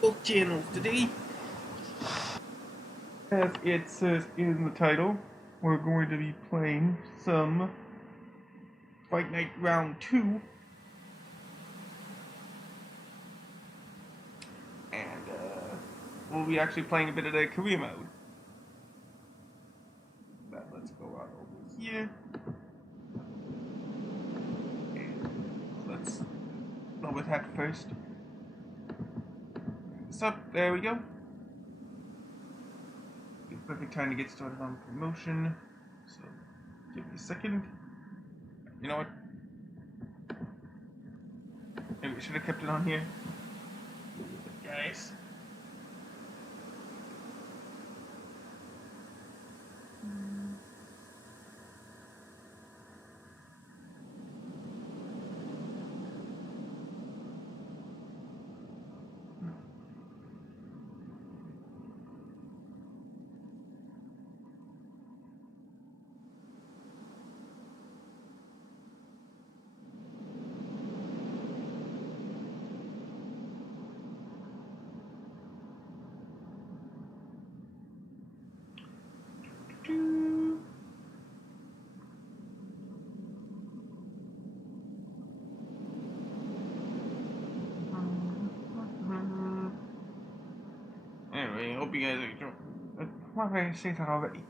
both channels today. As it says in the title, we're going to be playing some Fight Night Round 2. And we'll be actually playing a bit of the career mode. But let's go on over here. And let's go with that first. So, there we go. Perfect time to get started on promotion. So, give me a second. You know what? Maybe we should have kept it on here. Guys. Anyway, I hope you guys are. Why did I say that already?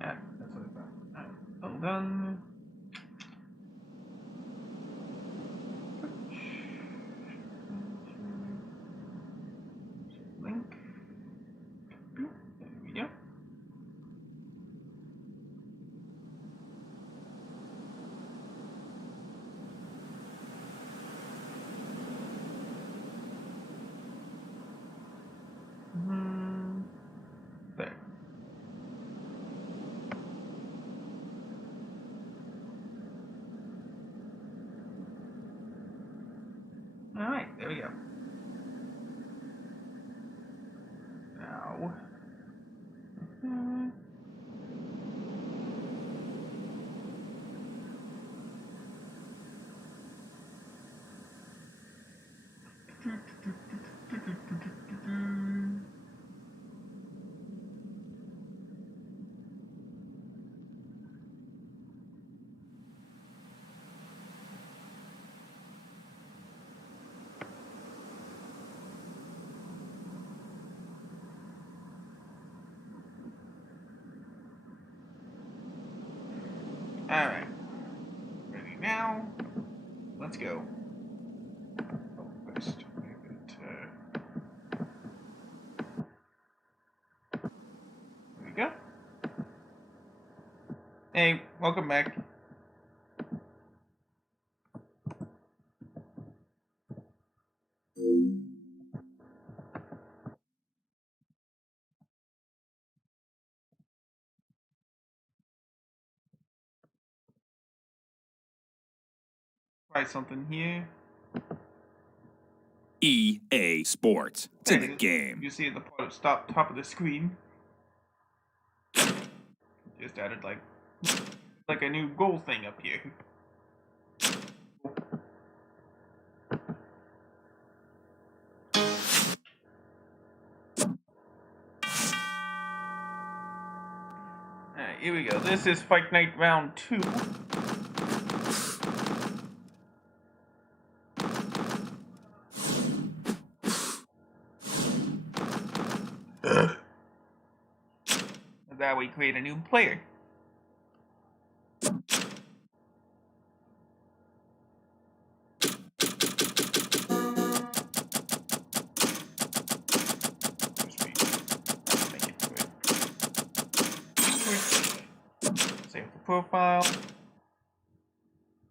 Yeah, that's what I thought. Alright, all done. Link. There we go. There. Alright, there we go. Now. Alright. Ready now. Let's go. Oh, first. There we go. Hey, welcome back. Try something here. EA Sports. It's in the game. You see at the top of the screen. Just added like a new goal thing up here. Alright, here we go. This is Fight Night Round 2. That we create a new player. Save the profile. Of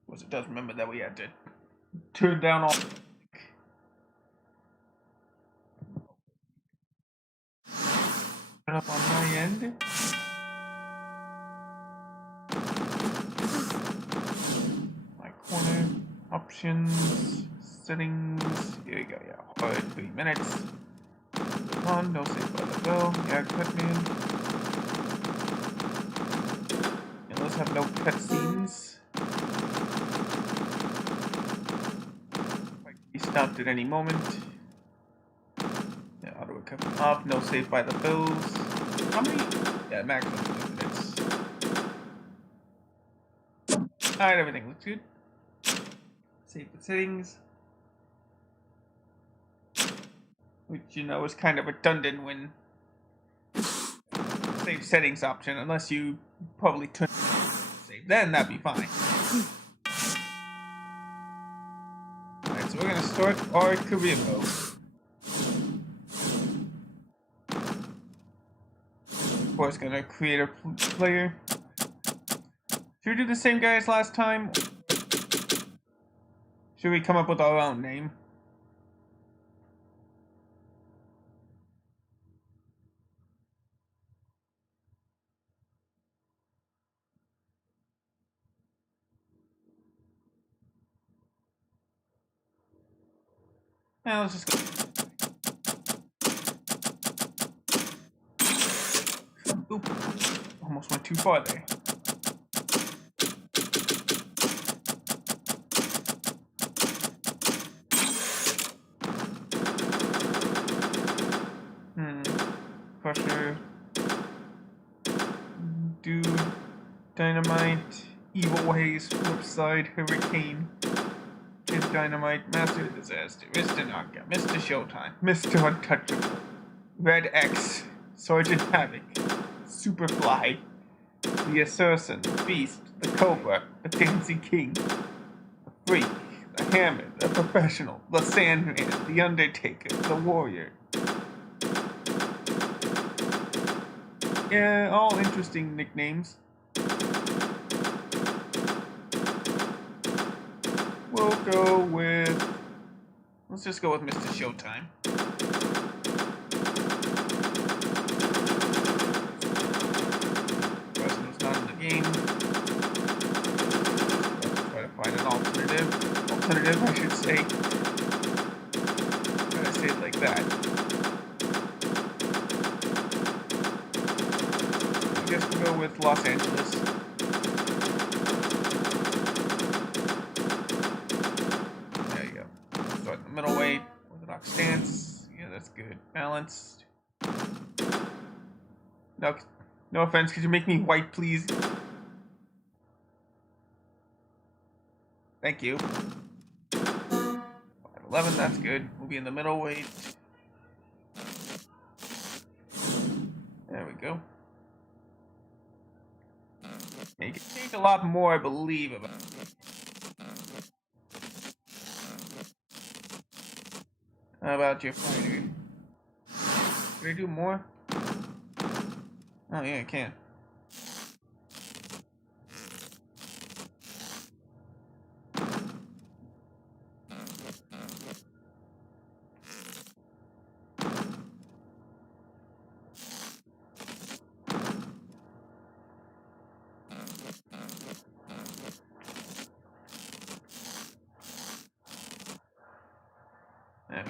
course, it does remember that we had to turn down all up on my end. My corner options, settings. Here we go. Yeah, hard 3 minutes. On, no save by the bell. Yeah, cut me. And let's have no cutscenes. Be stopped at any moment. Yeah, auto recovery off. No save by the bills. How many? Yeah, maximum 2 minutes. Alright, everything looks good. Save the settings. Which, you know, is kind of redundant when save settings option, unless you probably turn save. Then that'd be fine. Alright, so we're gonna start our career mode. Of course, gonna create a player. Should we do the same guy as last time? Should we come up with our own name? Now let's just go. Oop. Almost went too far there. Crusher. Dude. Dynamite. Evil Ways. Flipside. Hurricane. Kid Dynamite. Master Disaster. Mr. Naka. Mr. Showtime. Mr. Untouchable. Red X. Sergeant Havoc. Superfly. The Assassin. The Beast. The Cobra. The Dancing King. The Freak. The Hammer. The Professional. The Sandman. The Undertaker. The Warrior. Yeah, all interesting nicknames. We'll go with... Let's just go with Mr. Showtime. Person who's not in the game. Let's try to find an alternative. Alternative, I should say. I'm gonna say it like that. I guess we'll go with Los Angeles. There you go. Start in the middleweight, orthodox stance. Yeah, that's good. Balanced. No offense, could you make me white, please? Thank you. 5'11", that's good. We'll be in the middleweight. There we go. You can change a lot more, I believe, about it. How about your fighter? Can I do more? Oh yeah, I can. There.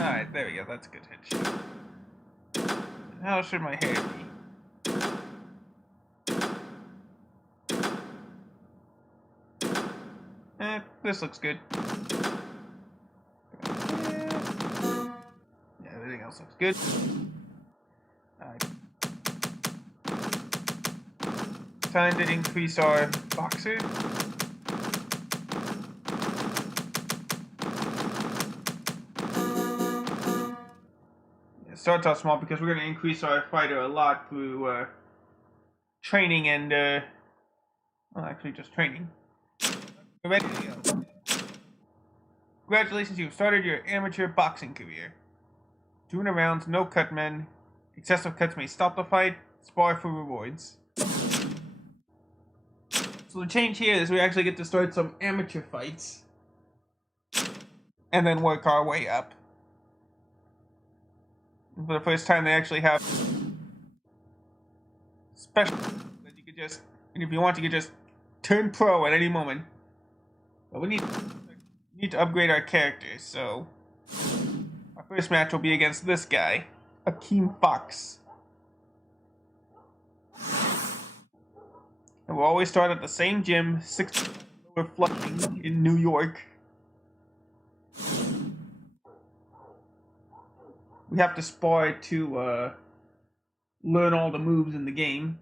Alright, there we go, that's a good headshot. How should my hair be? This looks good. Yeah, everything else looks good. Alright. Time to increase our boxer. It starts out small because we're going to increase our fighter a lot through training and, well, actually just training. We're ready to go. Congratulations, you've started your amateur boxing career. 200 rounds, no cut men. Excessive cuts may stop the fight. Spar for rewards. So the change here is we actually get to start some amateur fights. And then work our way up. For the first time, they actually have special that you could just, and if you want, you could just turn pro at any moment. But we need to upgrade our characters, so our first match will be against this guy, Akeem Fox. And we'll always start at the same gym, 6 Lower Flushing in New York. We have to spar to learn all the moves in the game.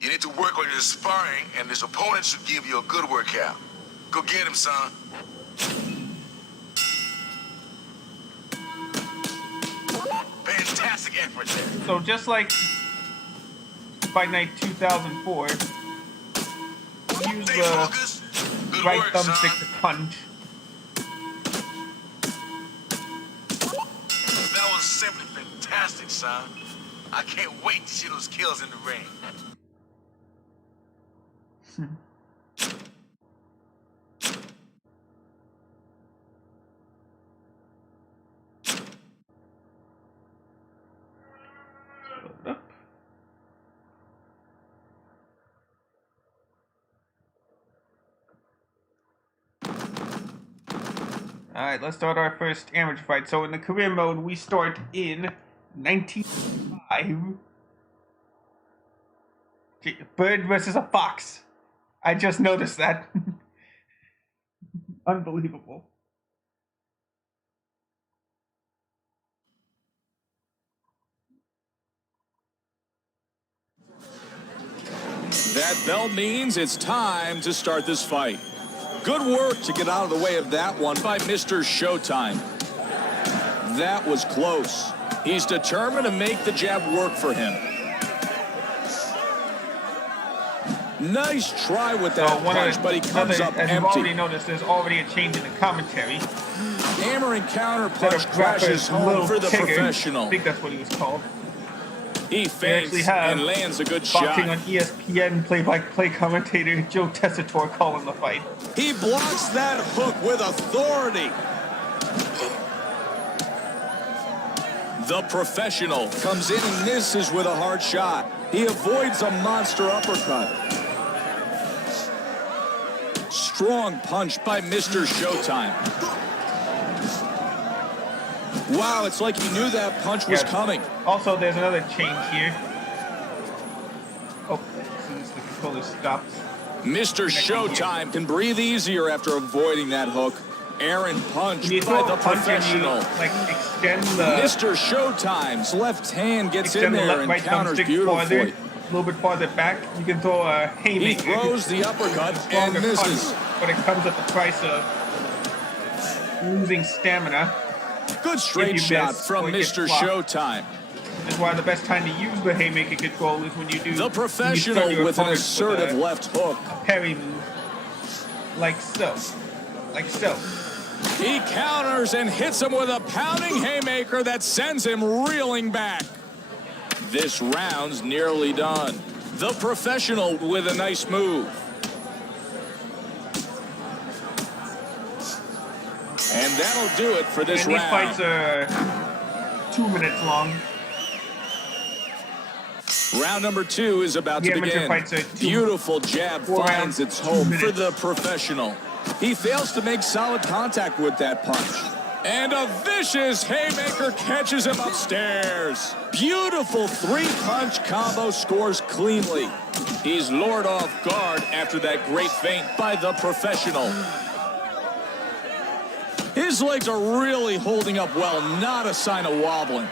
You need to work on your sparring, and this opponent should give you a good workout. Go get him, son. Fantastic effort there. So just like Fight Night 2004, use Stay the focused. Good right work, thumbstick son. to punch. That was simply fantastic, son. I can't wait to see those kills in the ring. Up. Alright, let's start our first amateur fight. So in the career mode, we start in 1905. Bird versus a fox. I just noticed that. Unbelievable. That bell means it's time to start this fight. Good work to get out of the way of that one by Mr. Showtime. That was close. He's determined to make the jab work for him. Nice try with that punch, but he comes up as you've empty. already noticed, there's already a change in the commentary. Hammer and counter Instead punch of crashes Rapper's home Little for the Tigger, professional. I think that's what he was called. He feints actually have and lands a good Boxing shot. on ESPN play-by-play commentator Joe Tessitore calling the fight. He blocks that hook with authority. The professional comes in and misses with a hard shot. He avoids a monster uppercut. Strong punch by Mr. Showtime. Wow, it's like he knew that punch was coming. Also, there's another change here. Oh, as soon as the controller stops. Mr. Showtime can breathe easier after avoiding that hook. Errant punch You by throw the a punch and you, professional. like, extend the... Mr. Showtime's left hand gets in extend there the and right counters thumbstick beautifully. farther, a little bit farther back. You can throw a He haymaker. throws the uppercut and Stronger misses. punch, but it comes at the price of losing stamina. Good straight you shot miss from or get Mr. blocked. Showtime. That's why the best time to use the haymaker control is when you do The when you professional start your with an opponent assertive with left hook. a parry move, like so, like so. He counters and hits him with a pounding haymaker that sends him reeling back. This round's nearly done. The professional with a nice move. And that'll do it for this And these round. fights are 2 minutes long. Round number 2 is about The to amateur begin. fights are Beautiful jab 4 finds rounds, its 2 home for minutes. the professional. He fails to make solid contact with that punch. And a vicious haymaker catches him upstairs. Beautiful 3-punch combo scores cleanly. He's lured off guard after that great feint by the professional. His legs are really holding up well, not a sign of wobbling.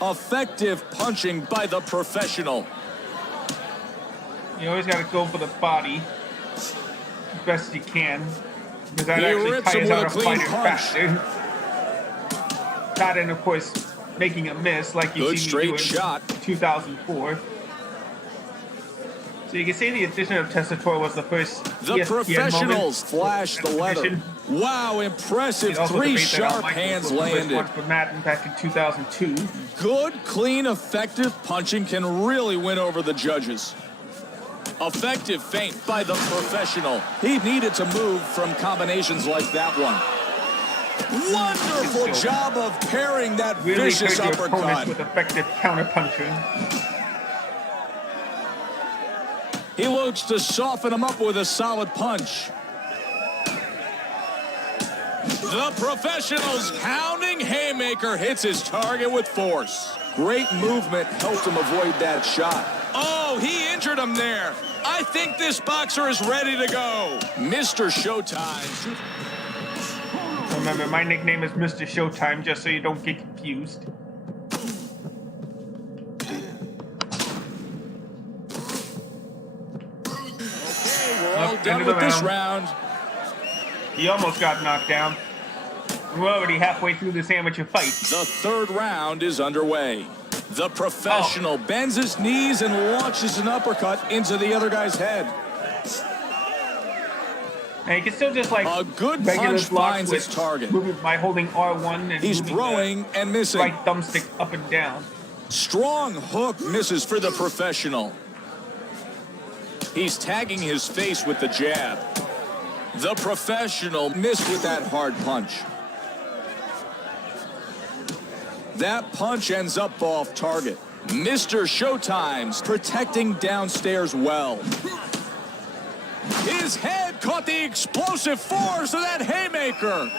Effective punching by the professional. You always got to go for the body as best you can, because that He actually rips him tires with out a a clean fighter punch. faster. That and of course making a miss like you Good see me straight do in shot. 2004. So you can say the addition of Tessitore was the first The ESPN professionals moment flash the leather. edition. Wow, impressive. It also 3 debates that Al sharp Michaels hands was the first landed. one for Madden back in 2002. Good, clean, effective punching can really win over the judges. Effective feint by the professional. He needed to move from combinations like that one. Wonderful job of pairing that Really vicious hurt your opponents uppercut. with effective counterpunching. He looks to soften him up with a solid punch. The professional's pounding haymaker hits his target with force. Great movement helped him avoid that shot. Oh, he injured him there. I think this boxer is ready to go. Mr. Showtime. Remember, my nickname is Mr. Showtime, just so you don't get confused. We're all done with this round. He almost got knocked down. We're already halfway through this amateur fight. The third round is underway. The professional bends his knees and launches an uppercut into the other guy's head. And you can still just like A good regular punch block finds with its target. moving by holding R1 and He's moving throwing and the missing. right thumbstick up and down. Strong hook misses for the professional. He's tagging his face with the jab. The professional missed with that hard punch. That punch ends up off target. Mr. Showtime's protecting downstairs well. His head caught the explosive force of that haymaker.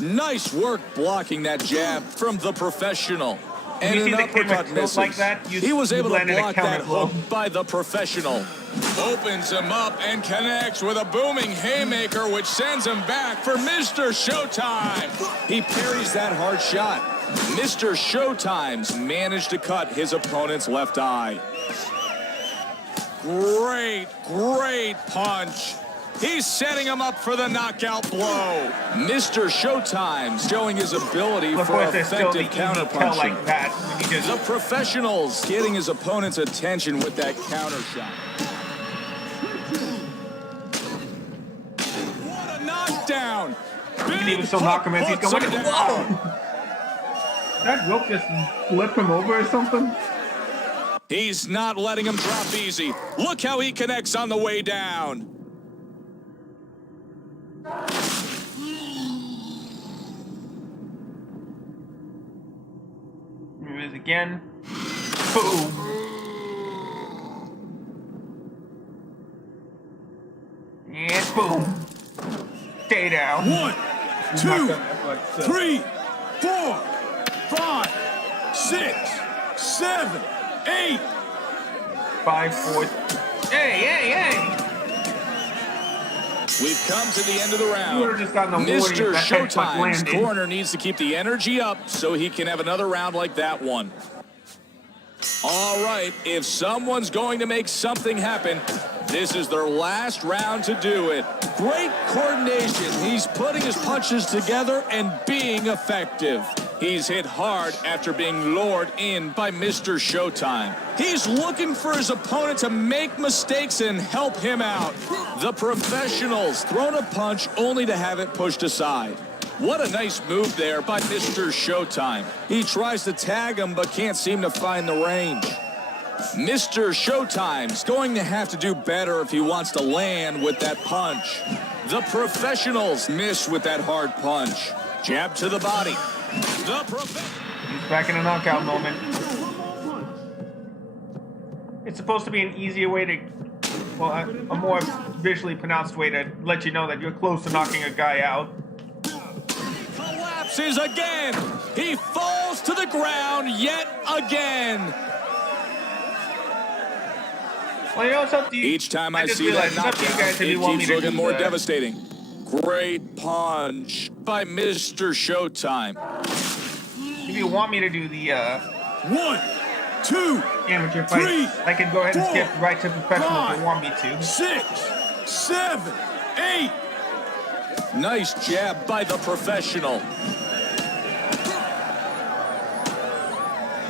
Nice work blocking that jab from the professional. And You see an the camera uppercut tilt misses. like that? He was you able to landed a block that counter blow. hook by the professional. Opens him up and connects with a booming haymaker, which sends him back for Mr. Showtime. He parries that hard shot. Mr. Showtime's managed to cut his opponent's left eye. Great punch. He's setting him up for the knockout blow. Mr. Showtime's showing his ability Of for course, there's still the effective easy tell counterpunching. like that. When you The just professional's getting his opponent's attention with that counter shot. What a knockdown! you can even still knock him as he's Puts going. him down. Whoa! That rope just flip him over or something? He's not letting him drop easy. Look how he connects on the way down. Here it is again. Boom. And boom. Stay down. 1, 2, 3, 4, 5, 6, 7, 8. 5, 4. Hey! We've come to the end of the You round. would've just gotten a warning Mr. if that headbutt Showtime's landed. corner needs to keep the energy up so he can have another round like that one. All right, if someone's going to make something happen, this is their last round to do it. Great coordination. He's putting his punches together and being effective. He's hit hard after being lured in by Mr. Showtime. He's looking for his opponent to make mistakes and help him out. The professional's thrown a punch only to have it pushed aside. What a nice move there by Mr. Showtime. He tries to tag him but can't seem to find the range. Mr. Showtime's going to have to do better if he wants to land with that punch. The professionals miss with that hard punch. Jab to the body. He's back in a knockout moment. It's supposed to be an easier way to, well, a more visually pronounced way to let you know that you're close to knocking a guy out. Collapses again. He falls to the ground yet again. Well, you know, it's up to you. Each time I just see that realized it's up to you knockout, guys if it you want me keeps to looking do more that. devastating. Great punch by Mr. Showtime. If you want me to do the 1, 2, amateur fight, 3, I can go ahead and skip 4, right to professional if you want me to. 6, 7, 8. Nice jab by the professional.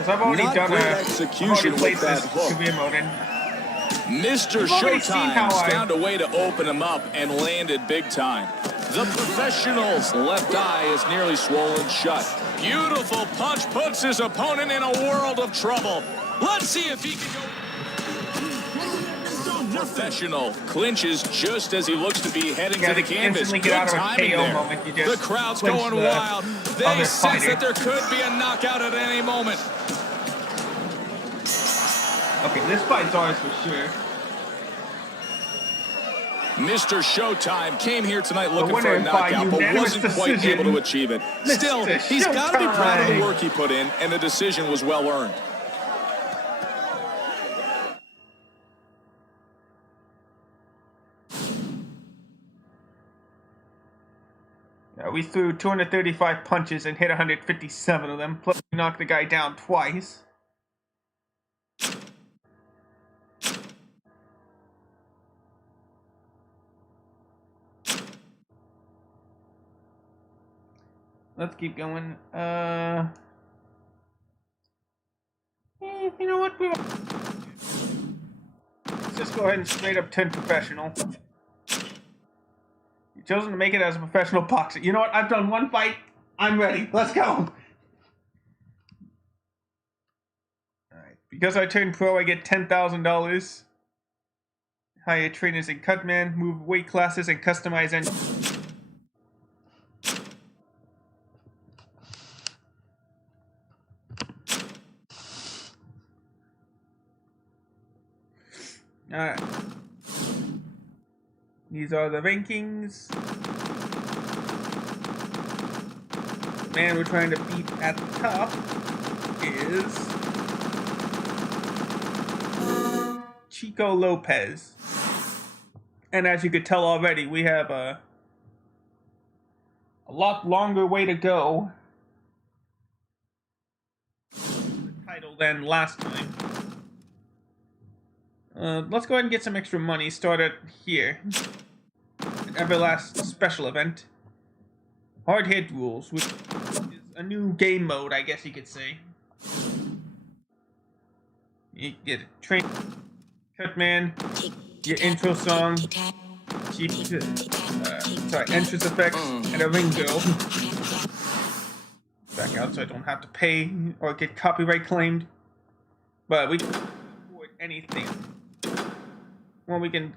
Because I've already Not done great I've execution already with played that this hook. career mode, and Mr. You've already seen how Showtime I- found a way to open him up and landed big time. The professional's left eye is nearly swollen shut. Beautiful punch puts his opponent in a world of trouble. Let's see if he can go. Professional clinches just as he looks to be heading to the canvas. Instantly Good get out of a timing KO there. moment. You just The crowd's clinch going the wild. They other sense fighter. that there could be a knockout at any moment. Okay, this fight's ours for sure. Mr. Showtime came here tonight looking for winner a by knockout, but unanimous wasn't quite decision, able to achieve it. Still, Mr. he's got to be proud of the Showtime. work he put in, and the decision was well earned. We threw 235 punches and hit 157 of them, plus we knocked the guy down twice. Let's keep going. You know what? Let's just go ahead and straight up turn professional. You've chosen to make it as a professional boxer. You know what? I've done one fight. I'm ready. Let's go. Alright. Because I turned pro, I get $10,000. Hire trainers and cutman, move weight classes, and customize engines. Alright. These are the rankings. The man we're trying to beat at the top is Chico Lopez. And as you could tell already, we have a lot longer way to go the title than last time. Let's go ahead and get some extra money. Start it here. An Everlast special event. Hard hit rules, which is a new game mode, I guess you could say. You get a train, cutman, your intro song, cheap, entrance effects, and a ring girl. Back out so I don't have to pay or get copyright claimed. But we can afford anything. Well, we can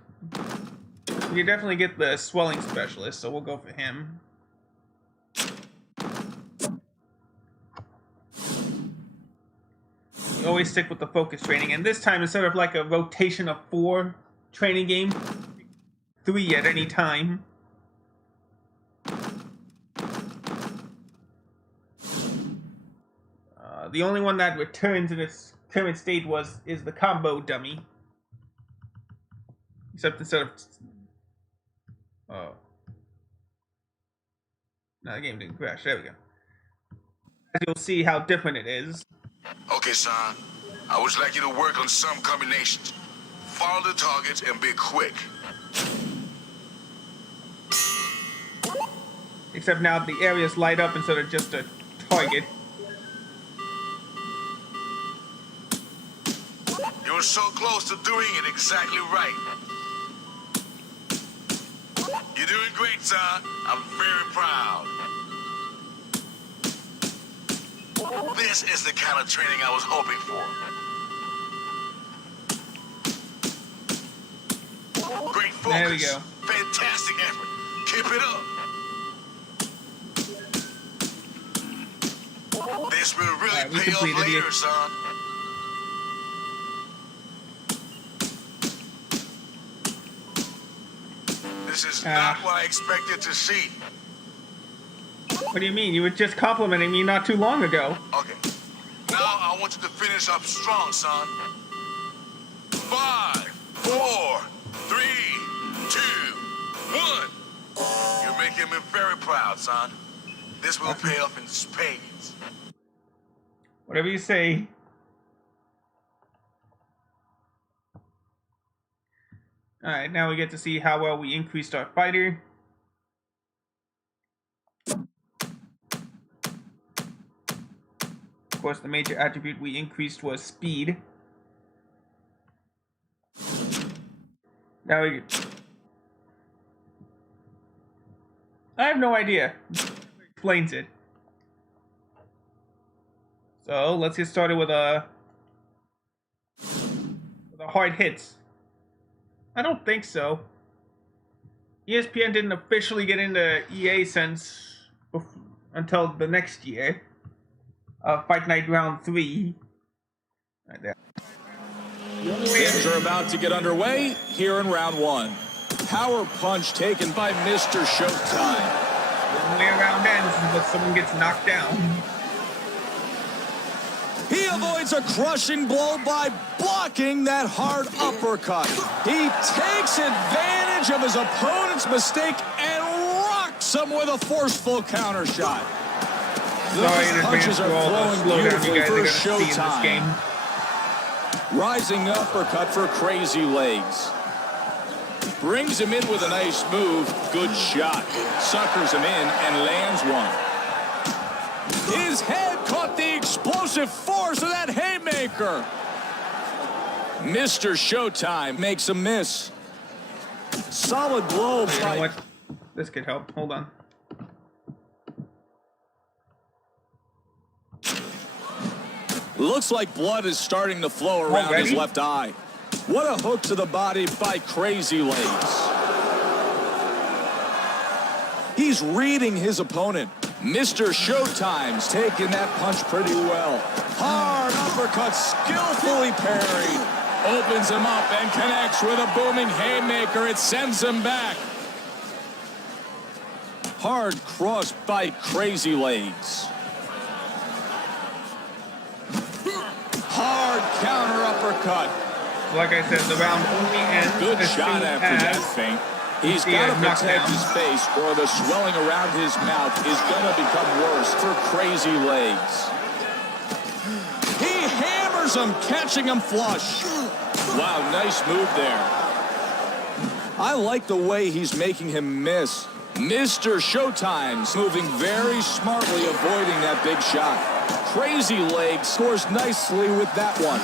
definitely get the swelling specialist, so we'll go for him. You always stick with the focus training, and this time instead of like a rotation of 4 training game, 3 at any time. The only one that returned to this current state is the combo dummy. Except instead of... Oh. No, the game didn't crash. There we go. As you'll see how different it is. Okay, son. I would like you to work on some combinations. Follow the targets and be quick. Except now the areas light up instead of just a target. You were so close to doing it exactly right. You're doing great, son. I'm very proud. This is the kind of training I was hoping for. Great focus. There we go. Fantastic effort. Keep it up. This will really Alright, we pay off completed later, it. son. This is not what I expected to see. What do you mean? You were just complimenting me not too long ago. Okay. Now I want you to finish up strong, son. 5, 4, 3, 2, 1. You're making me very proud, son. This will pay off in spades. Whatever you say. Alright, now we get to see how well we increased our fighter. Of course, the major attribute we increased was speed. Now we... I have no idea. Explains it. So let's get started with the hard hits. I don't think so. ESPN didn't officially get into EA until the next year. Fight Night Round 3. Right there. Games are about to get underway here in round 1. Power punch taken by Mr. Showtime. The way around ends is when someone gets knocked down. He avoids a crushing blow by blocking that hard uppercut. He takes advantage of his opponent's mistake and rocks him with a forceful counter shot. Those punches are flowing beautifully for Showtime. Rising uppercut for crazy legs. Brings him in with a nice move. Good shot. Suckers him in and lands one. His head caught the explosive force of that haymaker. Mr. Showtime makes a miss. Solid blow. You know what? This could help. Hold on. Looks like blood is starting to flow around his left eye. What a hook to the body by Crazy Legs. He's reading his opponent. Mr. Showtime's taking that punch pretty well. Hard uppercut, skillfully parried. Opens him up and connects with a booming haymaker. It sends him back. Hard cross by Crazy Legs. Hard counter uppercut. Like I said, the round only ends. Good shot after that feint. He's got to protect his face or the swelling around his mouth is going to become worse for Crazy Legs. He hammers him, catching him flush. Wow, nice move there. I like the way he's making him miss. Mr. Showtime's moving very smartly, avoiding that big shot. Crazy Legs scores nicely with that one.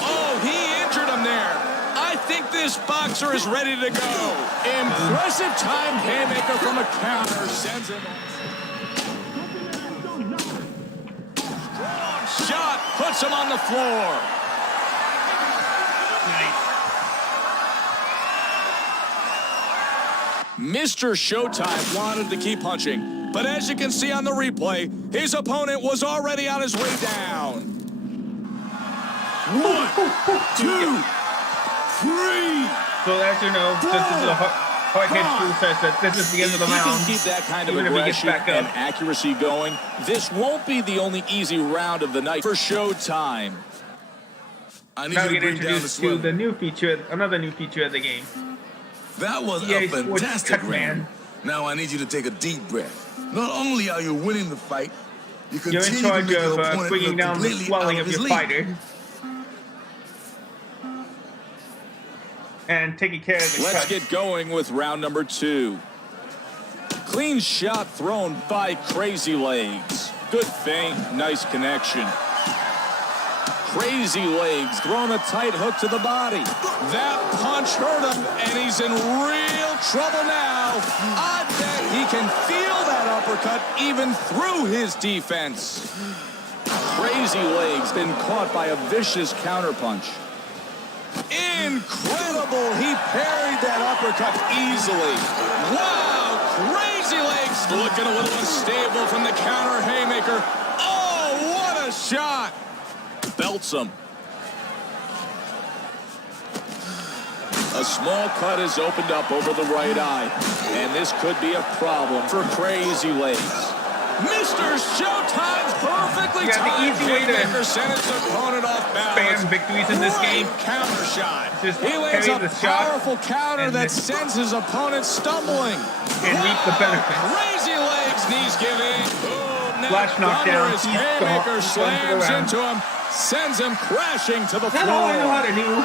Oh, he injured him there. I think this boxer is ready to go. Impressive time haymaker from a counter sends him on. Shot puts him on the floor. Nice. Mr. Showtime wanted to keep punching, but as you can see on the replay, his opponent was already on his way down. 1, 2, 3. So as you know, this is a hard hit rule says that this is the end of the round. If he can keep that kind of aggression and accuracy going, this won't be the only easy round of the night for Showtime. Now we get introduced to the new feature, another new feature of the game. That was a fantastic round. Now I need you to take a deep breath. Not only are you winning the fight, you're in charge of bringing down the swelling of your fighter. And taking care of the Let's get going with round number 2. Clean shot thrown by Crazy Legs. Good feint, nice connection. Crazy Legs throwing a tight hook to the body. That punch hurt him, and he's in real trouble now. I bet he can feel that uppercut even through his defense. Crazy Legs been caught by a vicious counterpunch. Incredible! He parried that uppercut easily. Wow! Crazy Legs looking a little unstable from the counter haymaker. Oh, what a shot! Belts him. A small cut is opened up over the right eye, and this could be a problem for Crazy Legs. Mr. Showtime's perfectly timed haymaker sent his opponent off balance. Spam victories in this game. Counter shot. Just he lands a powerful counter that sends his opponent stumbling. And reap the benefits. Crazy Legs knees give in. Boom, Flash knockdown. His haymaker slams into him, sends him crashing to the floor. That's all I know how to do.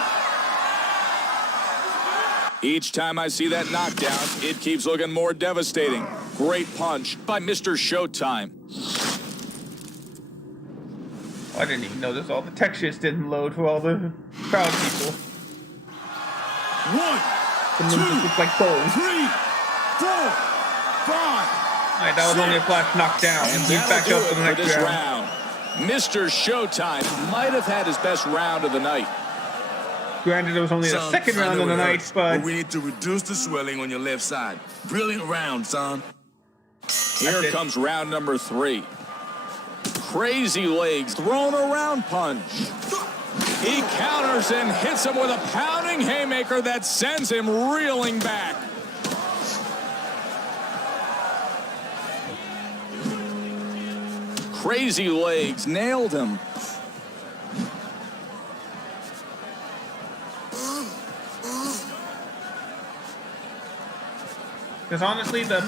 Each time I see that knockdown, it keeps looking more devastating. Great punch by Mr. Showtime. I didn't even notice all the textures didn't load for all the crowd people. 1, Some of them just look like bowls. 3, 4, 5. Alright, that was only a flash knockdown. And He's back that'll up do for it the for next this round. round. Mr. Showtime might have had his best round of the night. Granted, it was only the Son, second I round know of the it night, hurts, but we need to reduce the swelling on your left side. Brilliant round, son. Here it. comes round number 3. Crazy legs thrown around punch. He counters and hits him with a pounding haymaker that sends him reeling back. Crazy legs nailed him. because honestly, the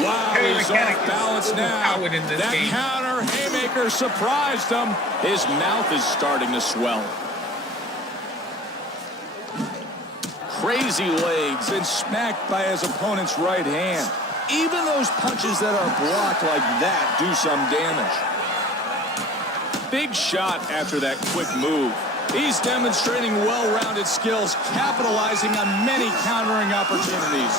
Wow, he's mechanic off is balance now. overpowered in this That game. counter haymaker surprised him. His mouth is starting to swell. Crazy legs and smacked by his opponent's right hand. Even those punches that are blocked like that do some damage. Big shot after that quick move. He's demonstrating well-rounded skills, capitalizing on many countering opportunities.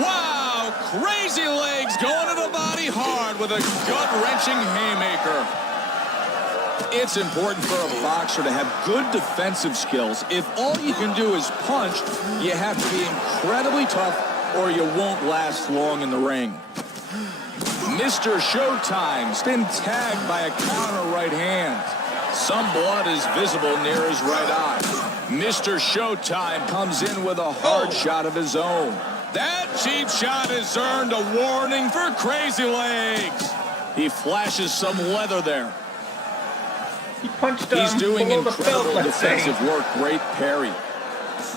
Wow! Crazy legs going to the body hard with a gut-wrenching haymaker. It's important for a boxer to have good defensive skills. If all you can do is punch, you have to be incredibly tough or you won't last long in the ring. Mr. Showtime's been tagged by a counter right hand. Some blood is visible near his right eye. Mr. Showtime comes in with a hard shot of his own. That cheap shot has earned a warning for Crazy Legs. He flashes some leather there. he punched He's doing below the belt, incredible let's say. defensive work. Great parry.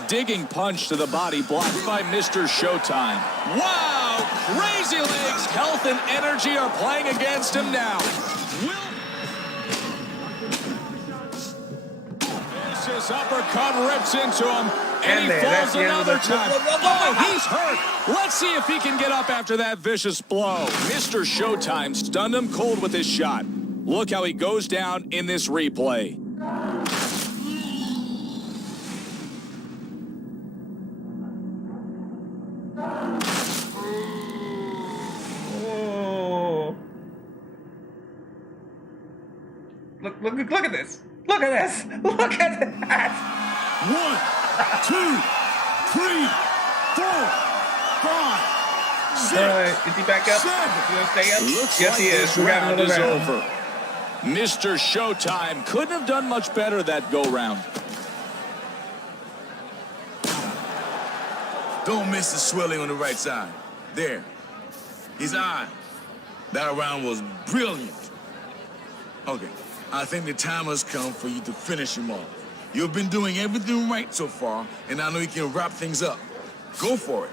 Digging punch to the body blocked by Mr. Showtime. Wow! Crazy Legs' health and energy are playing against him now. Vicious uppercut rips into him, and he that's falls the end of another the- time. Oh, he's hurt. Let's see if he can get up after that vicious blow. Mr. Showtime stunned him cold with his shot. Look how he goes down in this replay. Oh. Look at this. Look at this. Look at that. 1, 2, 3, 4, 5, 6. Is he back up? Seven. Is he gonna stay up? Looks Yes, like he is. this We got round another is round. over. Mr. Showtime couldn't have done much better that go-round. Don't miss the swelling on the right side. There. His eye. That round was brilliant. Okay, I think the time has come for you to finish him off. You've been doing everything right so far, and I know you can wrap things up. Go for it.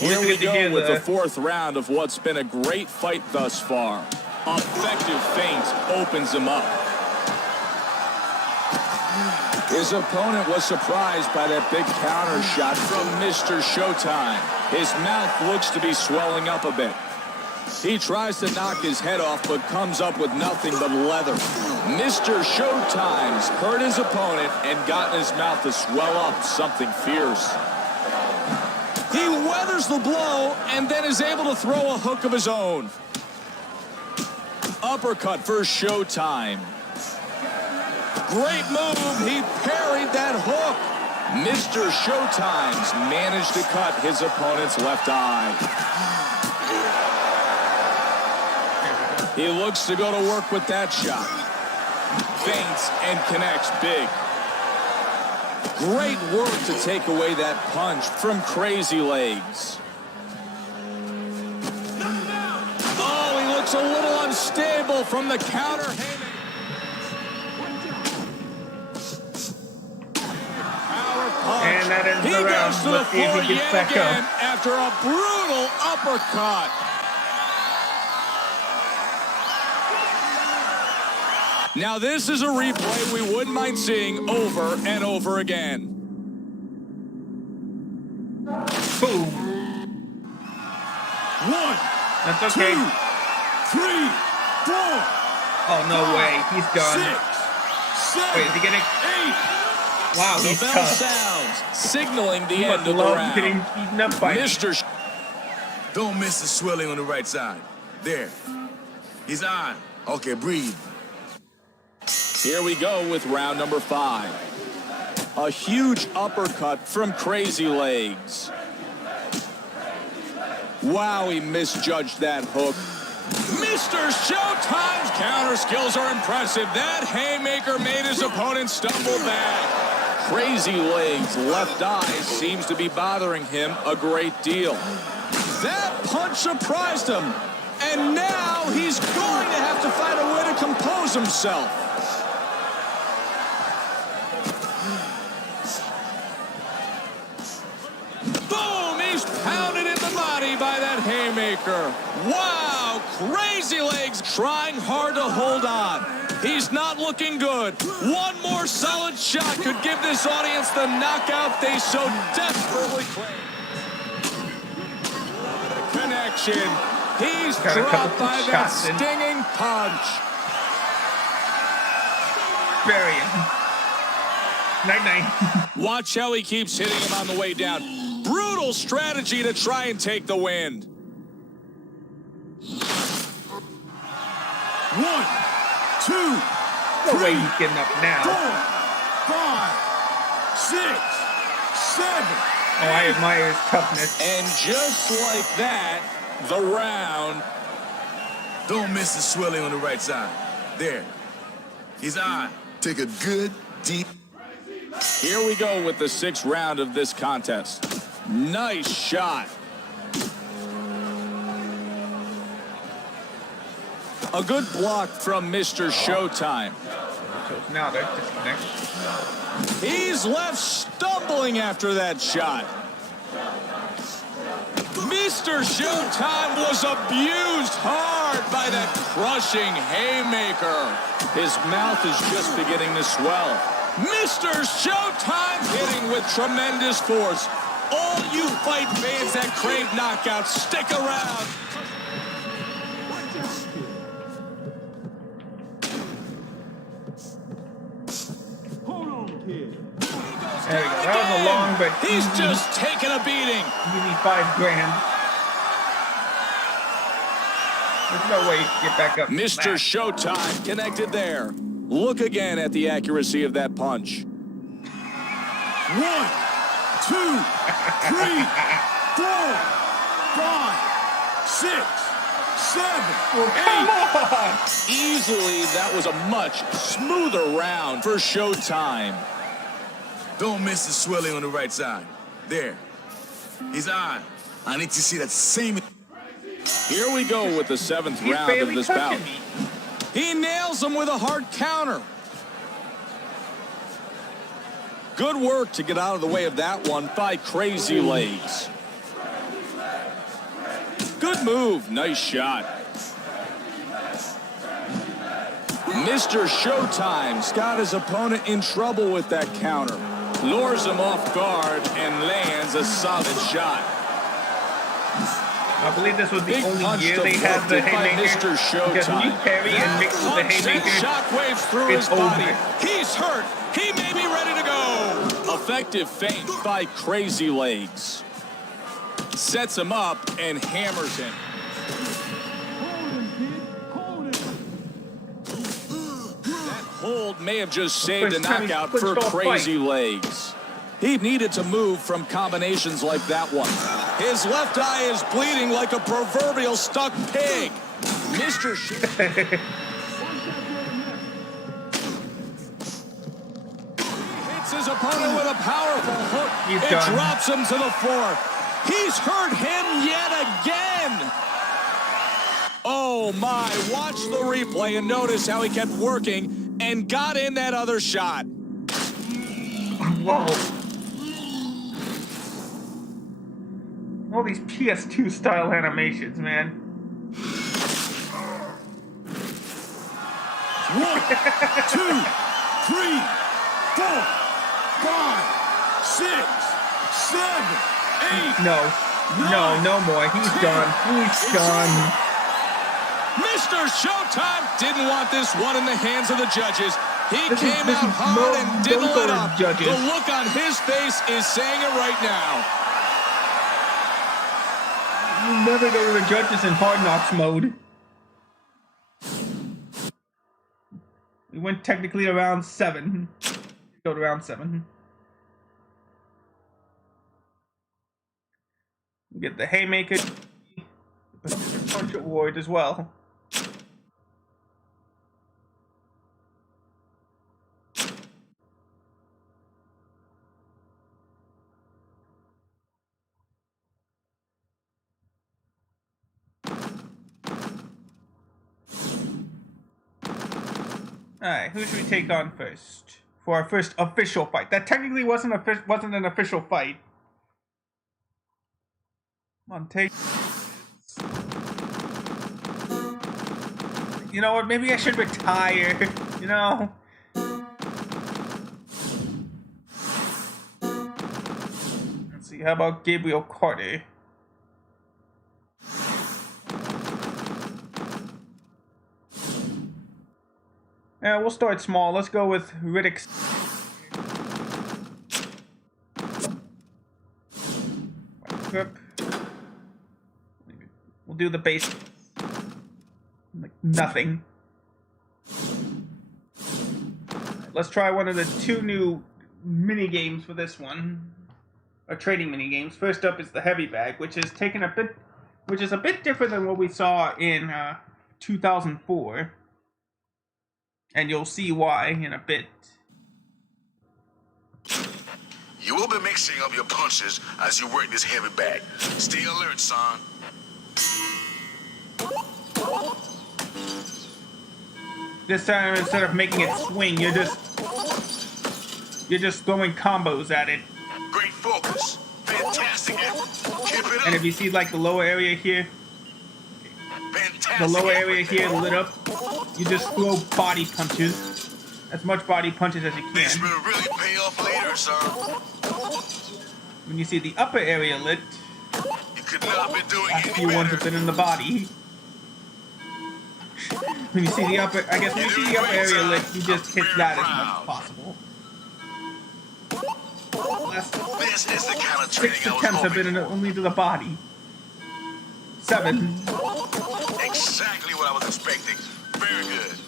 Here we Good to hear go with the fourth round of what's been a great fight thus far. Effective feint opens him up. His opponent was surprised by that big counter shot from Mr. Showtime. His mouth looks to be swelling up a bit. He tries to knock his head off, but comes up with nothing but leather. Mr. Showtime's hurt his opponent and gotten his mouth to swell up something fierce. He weathers the blow and then is able to throw a hook of his own. Uppercut for Showtime. Great move. He parried that hook. Mr. Showtime's managed to cut his opponent's left eye. He looks to go to work with that shot. Feints and connects big. Great work to take away that punch from Crazy Legs. Oh, he looks a little unstable from the counter. Power punch. And that ends He the round. goes to the Let's see if floor he gets yet back again up. after a brutal uppercut. Now this is a replay we wouldn't mind seeing over and over again. Boom. 1, That's okay. 2, 3, 4, Oh, no way. He's done. 6, 7, Wait, is he getting... 8. Wow, The he's bell tough. sounds, signaling the He end must of the love getting round. beaten up by me. Mr. Don't miss the swelling on the right side. There. He's on. Okay, breathe. Here we go with round number 5. A huge uppercut from Crazy Legs. Wow, he misjudged that hook. Mr. Showtime's counter skills are impressive. That haymaker made his opponent stumble back. Crazy Legs' left eye seems to be bothering him a great deal. That punch surprised him, and now he's going to have to find a way to compose himself. Boom! He's pounded in the body by that haymaker. Wow! Crazy Legs trying hard to hold on. He's not looking good. One more solid shot could give this audience the knockout they so desperately crave. Connection. He's Got a couple dropped by that shots in. stinging punch. Bury him. Night-night. Watch how he keeps hitting him on the way down. Brutal strategy to try and take the wind. 1, 2, No way he's getting up 4, now. 5, 6, 7. Oh, I admire his toughness. And just like that, the round. Don't miss the swelling on the right side. There. He's on. Take a good, deep. Here we go with the 6th round of this contest. Nice shot. A good block from Mr. Showtime. So now they're disconnected. He's left stumbling after that shot. Mr. Showtime was abused hard by that crushing haymaker. His mouth is just beginning to swell. Mr. Showtime hitting with tremendous force. All you fight fans that crave knockouts, stick around. There we go. That was a long but He's easy, just taking a beating. easy $5 grand. There's no way to get back up. from Mr. that. Showtime connected there. Look again at the accuracy of that punch. 1, 2, 3, 4, 5, 6, 7, Come 8. on! Easily, that was a much smoother round for Showtime. Don't miss the swelling on the right side. There. He's on. I need to see that same. Here we go with the 7th He's round of barely this bout. touching me. He nails him with a hard counter. Good work to get out of the way of that one by Crazy Legs. Good move. Nice shot. Mr. Showtime's got his opponent in trouble with that counter. Lures him off guard and lands a solid shot. I believe this was the Big only punch year they had the deflected by haymaker. Mr. Showtime. Because when you parry and mix with the Punch sent haymaker, shockwaves through it's his body. over. He's hurt. He may be ready to go. Effective feint by Crazy Legs. Sets him up and hammers him. That hold may have just saved a First time he's knockout for switched off Crazy Legs. He needed to move from combinations like that one. His left eye is bleeding like a proverbial stuck pig. Mr. Hits his opponent with a powerful hook. He's It done. drops him to the floor. He's hurt him yet again. Oh my, watch the replay and notice how he kept working and got in that other shot. Whoa. All these PS2 style animations, man. 1, 2, 3, 4, 5, 6, 7, 8. No. No, no more. He's done. He's done. Mr. Showtime didn't want this one in the hands of the judges. He This came out hard and didn't don't go let to up. judges. The look on his face is saying it right now. You never go to the judges in Hard Knocks mode. We went technically around 7. Go to round 7. We get the Haymaker, the Punch Award as well. Alright, who should we take on first? For our first official fight. That technically wasn't an official fight. Come on, take... You know what, maybe I should retire, you know? Let's see, how about Gabriel Carter? Yeah, we'll start small. Let's go with Riddick's. We'll do the base. Like nothing. Let's try one of the 2 new mini games for this one. Or trading mini games. First up is the heavy bag, which is a bit different than what we saw in 2004. And you'll see why in a bit. You will be mixing up your punches as you work this heavy bag. Stay alert, son. This time, instead of making it swing, you're just throwing combos at it. Great focus. Fantastic effort. Keep it up. And if you see like the lower area here, Fantastic the lower effort area there. here lit up, you just throw body punches. As much body punches as you This can. will really pay off later, son. When you see the upper area lit, You could not be doing last any few ones have better. been in the body. When you see the upper, I guess when you see the upper area lit, you just hit that as much as possible. Last This is the kind of training 6 I was attempts have hoping been only to the body. 7. for. Exactly what I was expecting. Very good.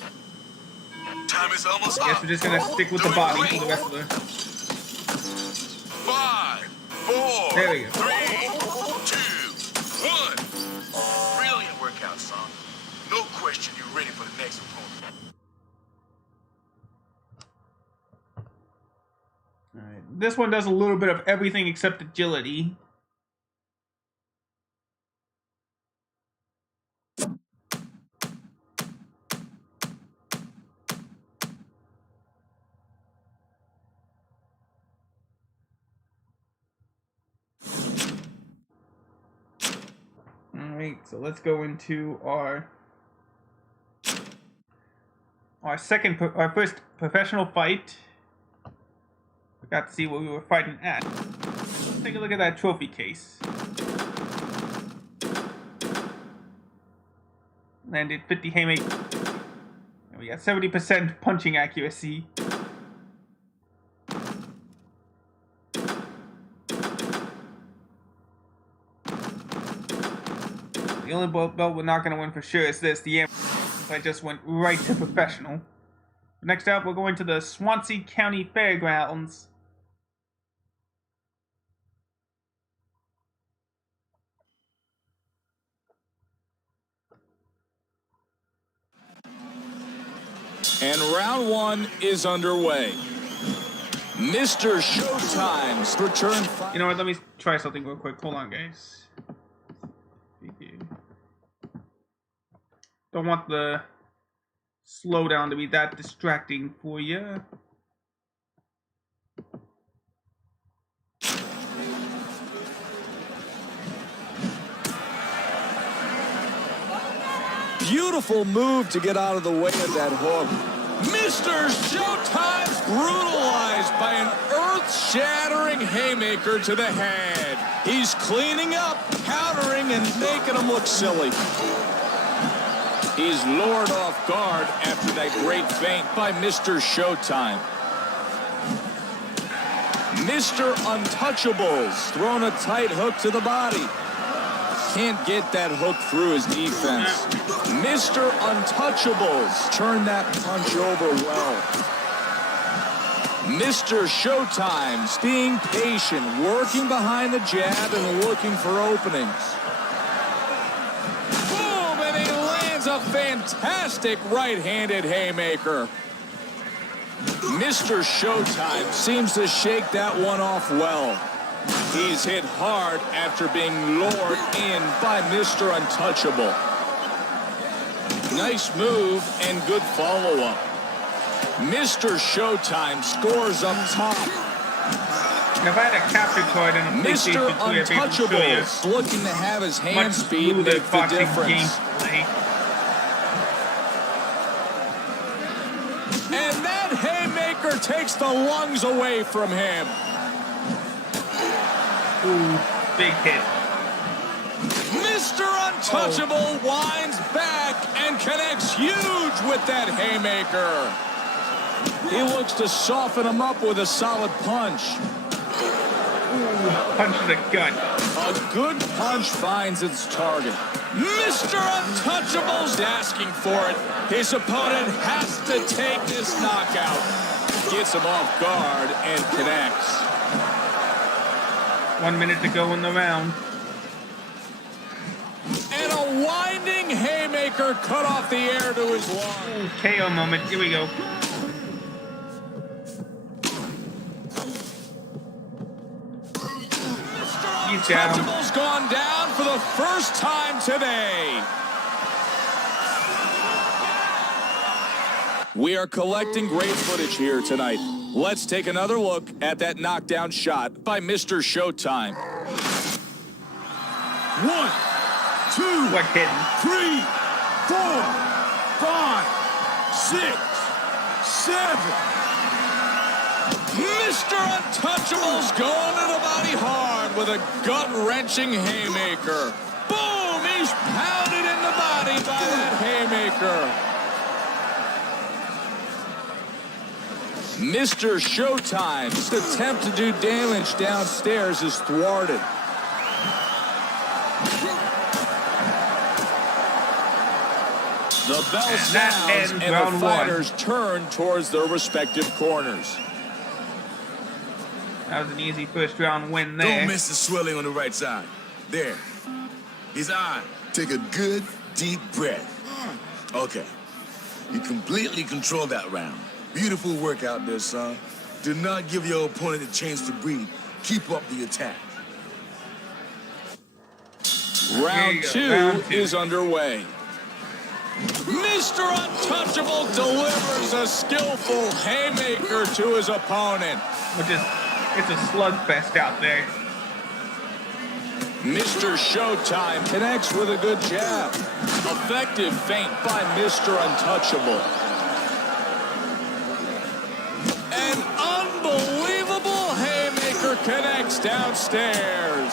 Time is almost I guess up. we're just gonna stick with the Doing body great. for the rest of the. 5, 4, There we go. 3, 2, 1. Brilliant workout, son. No question you're ready for the next opponent. Alright, this one does a little bit of everything except agility. Alright, so let's go into our first professional fight. We got to see what we were fighting at. Let's take a look at that trophy case. Landed 50 haymakers. And we got 70% punching accuracy. The only belt we're not going to win for sure is this, the amateur, since I just went right to professional. Next up, we're going to the Swansea County Fairgrounds. And round 1 is underway. Mr. Showtime's return. You know what, let me try something real quick. Hold on, guys. Don't want the slowdown to be that distracting for you. Beautiful move to get out of the way of that hook. Mr. Showtime's brutalized by an earth-shattering haymaker to the head. He's cleaning up, countering, and making him look silly. He's lured off guard after that great feint by Mr. Showtime. Mr. Untouchables throwing a tight hook to the body. Can't get that hook through his defense. Mr. Untouchables turned that punch over well. Mr. Showtime's being patient, working behind the jab and looking for openings. Boom, and he lands a fantastic right-handed haymaker. Mr. Showtime seems to shake that one off well. He's hit hard after being lured in by Mr. Untouchable. Nice move and good follow-up. Mr. Showtime scores up top. If I had a capture card and a Mr. Untouchable looking to have his hand speed make the difference. And that haymaker takes the lungs away from him. Ooh, big hit. Mr. Untouchable winds back and connects huge with that haymaker. He looks to soften him up with a solid punch. Ooh, punch to the gut. A good punch finds its target. Mr. Untouchable's asking for it. His opponent has to take this knockout. Gets him off guard and connects. 1 minute to go in the round. And a winding haymaker cut off the air to his lung. KO moment. Here we go. He's down. Untouchable's gone down for the first time today. We are collecting great footage here tonight. Let's take another look at that knockdown shot by Mr. Showtime. 1, 2, What hit? 3, 4, 5, 6, 7. Mr. Untouchable's going to the body hard with a gut-wrenching haymaker. Boom! He's pounded in the body by that haymaker. Mr. Showtime's attempt to do damage downstairs is thwarted. The bell sounds and the fighters turn towards their respective corners. That was an easy first round win there. Don't miss the swelling on the right side. There. His eye. Take a good, deep breath. Okay. You completely controlled that round. Beautiful work out there, son. Do not give your opponent a chance to breathe. Keep up the attack. Round two is underway. Mr. Untouchable delivers a skillful haymaker to his opponent. It's a slugfest out there. Mr. Showtime connects with a good jab. Effective feint by Mr. Untouchable. An unbelievable haymaker connects downstairs.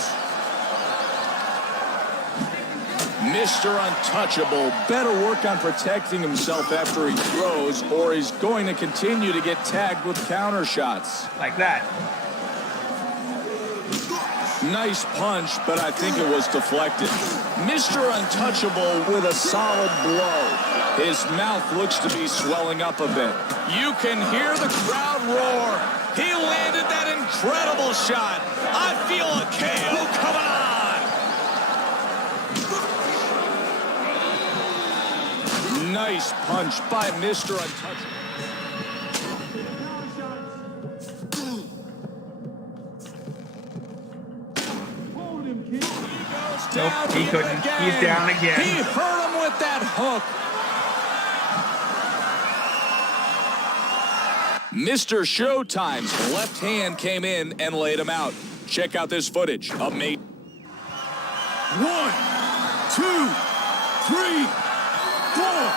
Mr. Untouchable better work on protecting himself after he throws, or he's going to continue to get tagged with counter shots. Like that. Nice punch, but I think it was deflected. Mr. Untouchable with a solid blow. His mouth looks to be swelling up a bit. You can hear the crowd roar. He landed that incredible shot. I feel a KO coming on. Nice punch by Mr. Untouchable. Nope, he couldn't. He's down again. He hurt him with that hook. Mr. Showtime's left hand came in and laid him out. Check out this footage of me. 1, 2, 3, 4,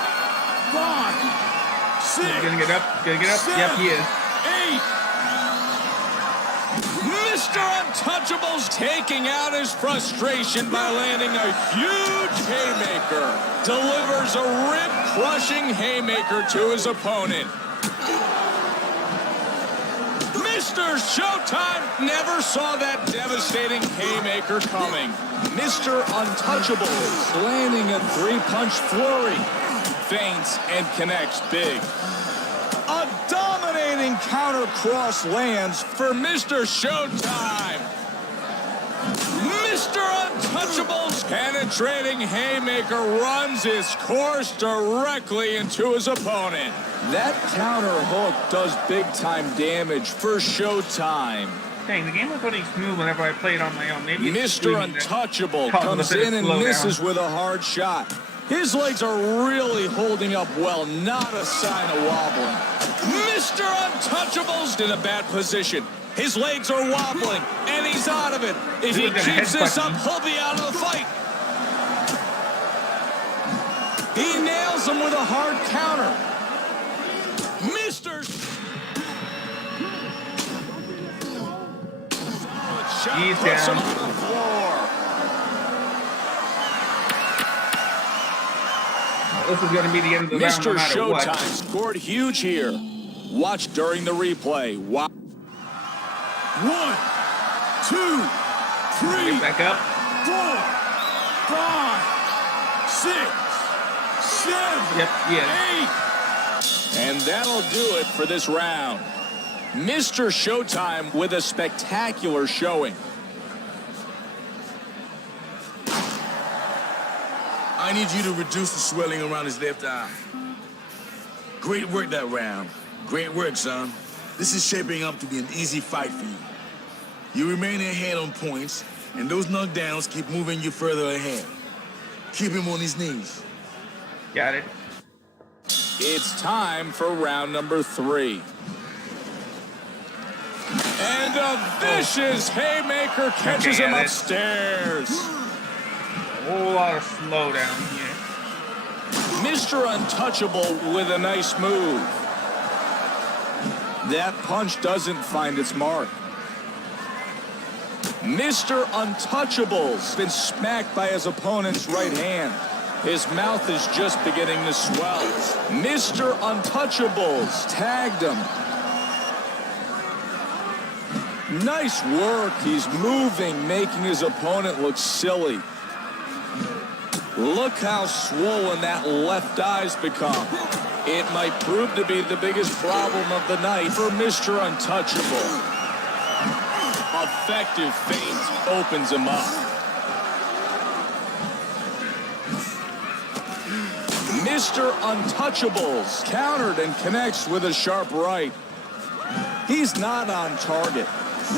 5, 6. He's gonna get up. Gonna get up. 7, Yep, he is. 8. Mr. Untouchable's taking out his frustration by landing a huge haymaker. Delivers a rib-crushing haymaker to his opponent. Mr. Showtime never saw that devastating haymaker coming. Mr. Untouchable landing a three-punch flurry. Feints and connects big. A dominating counter cross lands for Mr. Showtime. Mr. Untouchable's penetrating haymaker runs his course directly into his opponent. That counter hook does big-time damage for Showtime. Dang, the game was running smooth whenever I played on my own. Maybe Mr. Untouchable comes in and misses with a hard shot. His legs are really holding up well, not a sign of wobbling. Mr. Untouchable's in a bad position. His legs are wobbling, and he's out of it. If he keeps this up, he'll be out of the fight. He nails him with a hard counter. Mr. He's puts him down. on the floor. This is going to be the end of the round Mr. no matter Showtime what. scored huge here. Watch during the replay. Wow. 1, 2, 3, Get back up. 4, 5, 6, 7, Yep, yeah. 8. And that'll do it for this round. Mr. Showtime with a spectacular showing. I need you to reduce the swelling around his left eye. Great work that round. Great work, son. This is shaping up to be an easy fight for you. You remain ahead on points, and those knockdowns keep moving you further ahead. Keep him on his knees. Got it. It's time for round number 3. And a vicious haymaker catches him upstairs. A whole lot of slowdown here. Mr. Untouchable with a nice move. That punch doesn't find its mark. Mr. Untouchable's been smacked by his opponent's right hand. His mouth is just beginning to swell. Mr. Untouchable's tagged him. Nice work. He's moving, making his opponent look silly. Look how swollen that left eye's become. It might prove to be the biggest problem of the night for Mr. Untouchable. Effective feint opens him up. Mr. Untouchable's countered and connects with a sharp right. He's not on target.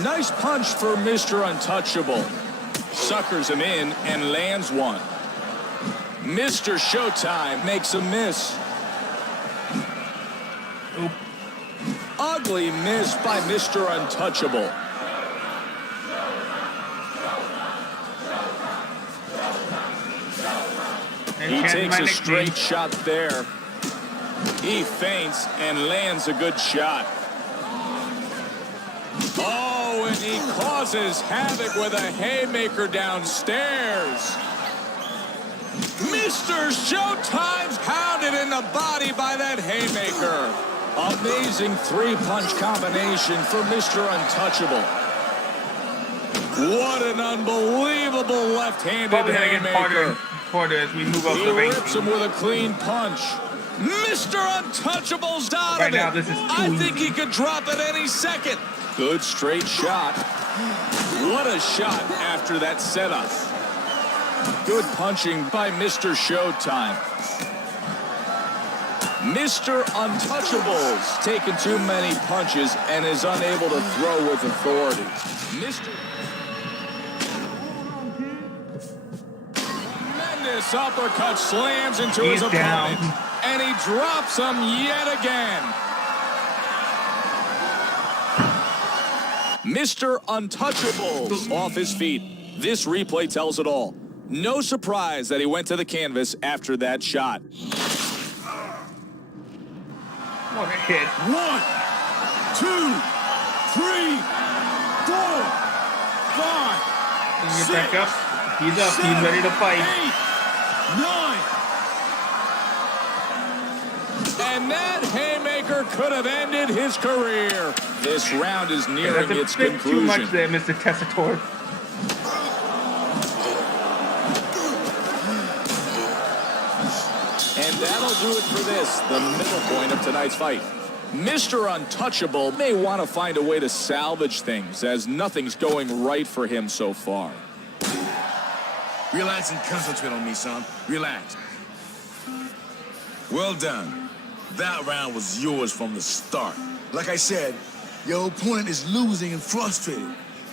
Nice punch for Mr. Untouchable. Suckers him in and lands one. Mr. Showtime makes a miss. Oop. Ugly miss by Mr. Untouchable. He takes a straight shot there. He feints and lands a good shot. Oh, and he causes havoc with a haymaker downstairs. Mr. Showtime's pounded in the body by that haymaker. Amazing three-punch combination for Mr. Untouchable. What an unbelievable left-handed haymaker. Harder as we move up the ranking. He rips him with a clean punch. Mr. Untouchable's out Right of it. now, this is I think he could drop at any second. Good straight shot. What a shot after that setup. Good punching by Mr. Showtime. Mr. Untouchable's taken too many punches and is unable to throw with authority. Tremendous uppercut slams into his opponent, and he drops him yet again. Mr. Untouchable's off his feet. This replay tells it all. No surprise that he went to the canvas after that shot. What a hit. 1, 2, 3, 4. Doesn't get back up. He's up. He's ready to fight. 8, 9. And that haymaker could have ended his career. This round is nearing its That's a bit conclusion. too much there, Mr. Tessitore. And that'll do it for this, the middle point of tonight's fight. Mr. Untouchable may want to find a way to salvage things, as nothing's going right for him so far. Relax and concentrate on me, son. Relax. Well done. That round was yours from the start. Like I said, your opponent is losing and frustrated.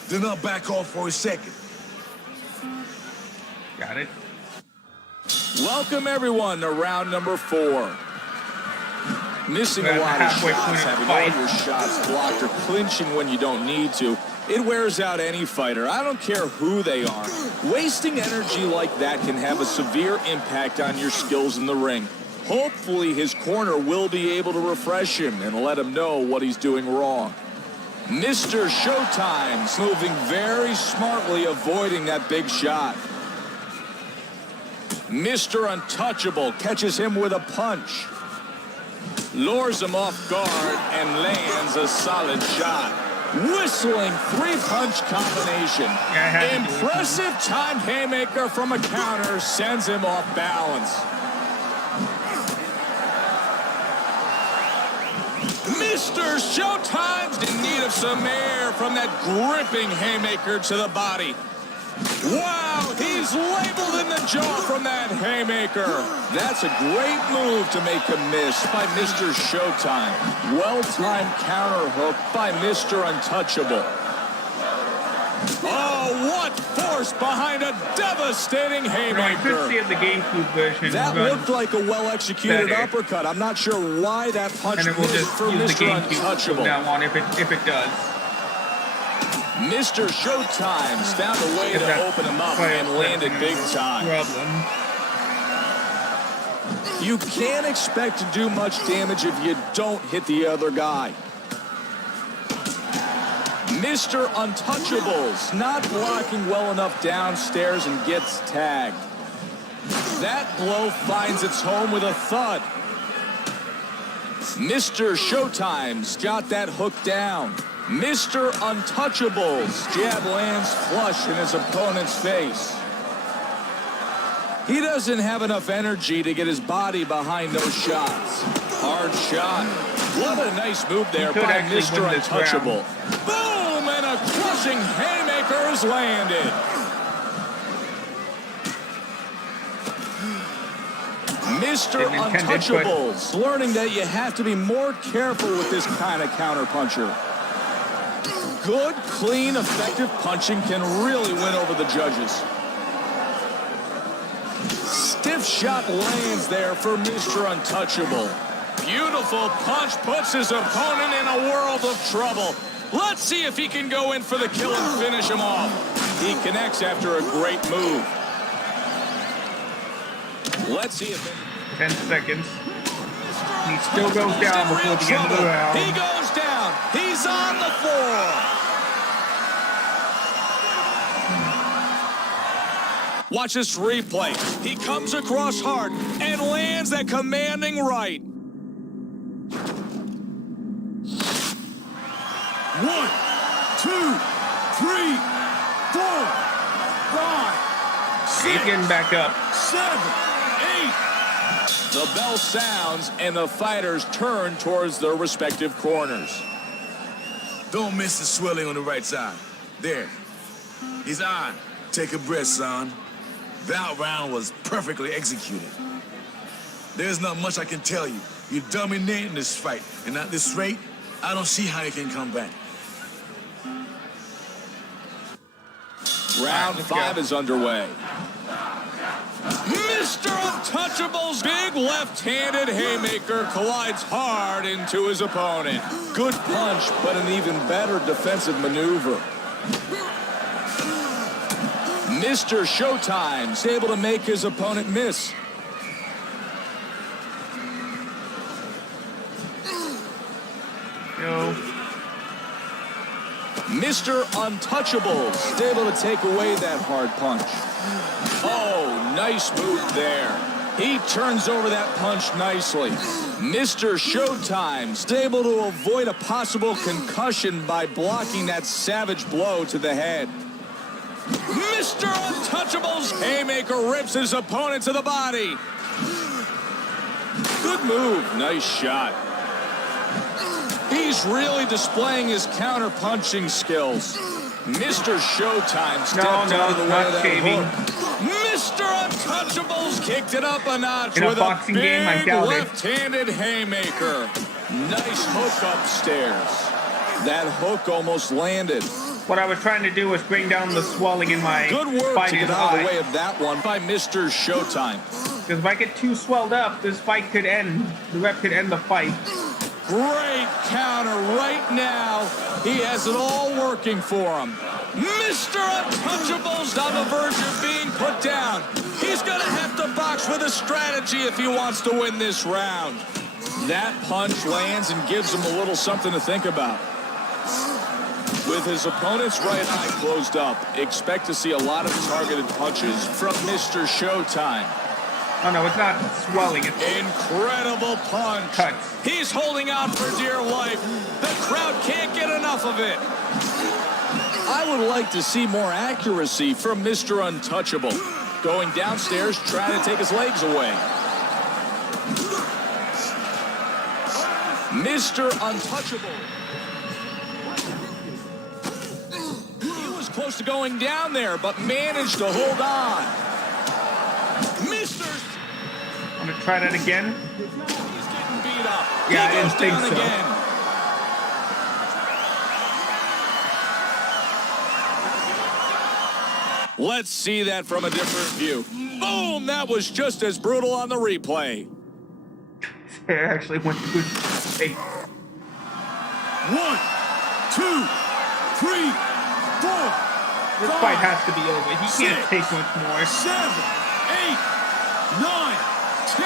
Do not back off for a second. Got it. Welcome, everyone, to round number 4. Missing a lot of shots, having all your shots blocked, or clinching when you don't need to, it wears out any fighter. I don't care who they are. Wasting energy like that can have a severe impact on your skills in the ring. Hopefully, his corner will be able to refresh him and let him know what he's doing wrong. Mr. Showtime's moving very smartly, avoiding that big shot. Mr. Untouchable catches him with a punch. Lures him off guard and lands a solid shot. Whistling 3-punch combination. Impressive timed haymaker from a counter sends him off balance. Mr. Showtime's in need of some air from that gripping haymaker to the body. Wow, he's labeled in the jaw from that haymaker. That's a great move to make a miss by Mr. Showtime. Well-timed counter hook by Mr. Untouchable. Oh, what force behind a devastating haymaker. I could see it the GameCube version. That looked like a well-executed better. uppercut. I'm not sure why that punch And it will missed just for use the Mr. GameCube Untouchable. from now on if it does. Mr. Showtime's found a way to open him up and landed big time. Problem. You can't expect to do much damage if you don't hit the other guy. Mr. Untouchable's not blocking well enough downstairs and gets tagged. That blow finds its home with a thud. Mr. Showtime's got that hook down. Mr. Untouchable's jab lands flush in his opponent's face. He doesn't have enough energy to get his body behind those shots. Hard shot. What a nice move there by Mr. Untouchable. Boom! And a crushing haymaker is landed. Mr. Untouchable's learning that you have to be more careful with this kind of counterpuncher. Good, clean, effective punching can really win over the judges. Stiff shot lands there for Mr. Untouchable. Beautiful punch puts his opponent in a world of trouble. Let's see if he can go in for the kill and finish him off. He connects after a great move. Let's see if... 10 seconds. He still goes down before the end of the round. He goes down. He's on the floor. Watch this replay. He comes across hard and lands that commanding right. 1, 2, 3, 4, 5, 6. He's getting back up. 7, 8. The bell sounds and the fighters turn towards their respective corners. Don't miss the swelling on the right side. There. He's on. Take a breath, son. That round was perfectly executed. There's not much I can tell you. You're dominating this fight, and at this rate, I don't see how you can come back. Round 5 is underway. Mr. Untouchable's big left-handed haymaker collides hard into his opponent. Good punch, but an even better defensive maneuver. Mr. Showtime's able to make his opponent miss. Go. Mr. Untouchable is able to take away that hard punch. Oh, nice move there. He turns over that punch nicely. Mr. Showtime's able to avoid a possible concussion by blocking that savage blow to the head. Mr. Untouchable's haymaker rips his opponent to the body. Good move. Nice shot. He's really displaying his counter-punching skills. Mr. Showtime stepped out of the way of that hook. Mr. Untouchable's kicked it up a notch with a big left-handed haymaker. Nice hook upstairs. That hook almost landed. What I was trying to do was bring down the swelling in my Good work to get out of the way of that one by Mr. Showtime. Because if I get too swelled up, this fight could end. The ref could end the fight. Great counter right now. He has it all working for him. Mr. Untouchable's on the verge of being put down. He's going to have to box with a strategy if he wants to win this round. That punch lands and gives him a little something to think about. With his opponent's right eye closed up, expect to see a lot of targeted punches from Mr. Showtime. Oh no, it's not swelling. It's incredible punch. Cuts. He's holding on for dear life. The crowd can't get enough of it. I would like to see more accuracy from Mr. Untouchable. Going downstairs, trying to take his legs away. Mr. Untouchable. He was close to going down there, but managed to hold on. I'm gonna try that again. He's getting beat up. Yeah, He I goes didn't think down so. again. Let's see that from a different view. Boom! That was just as brutal on the replay. It actually went to his face. 1, 2, 3, 4. This fight has to be over. He can't take much more. 7, 8, 9, 10.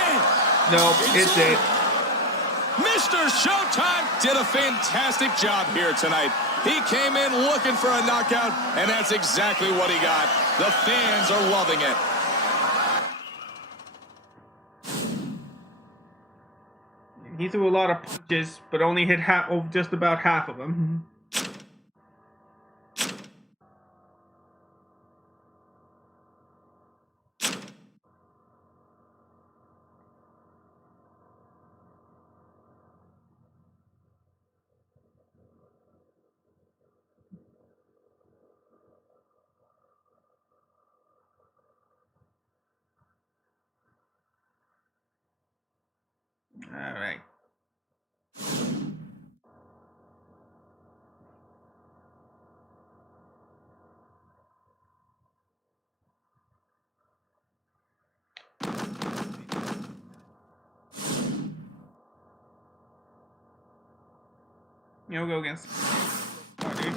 No, it's it. Mr. Showtime did a fantastic job here tonight. He came in looking for a knockout, and that's exactly what he got. The fans are loving it. He threw a lot of punches, but only hit just about half of them. All right. We'll go against Carter.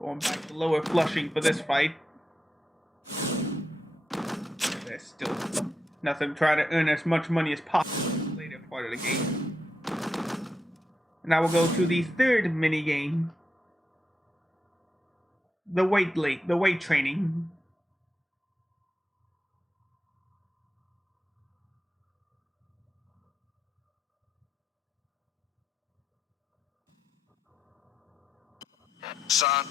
Going back to lower Flushing for this fight. There's still nothing. Try to earn as much money as possible later part of the game. Now we'll go to the third mini game. The weight training. Son,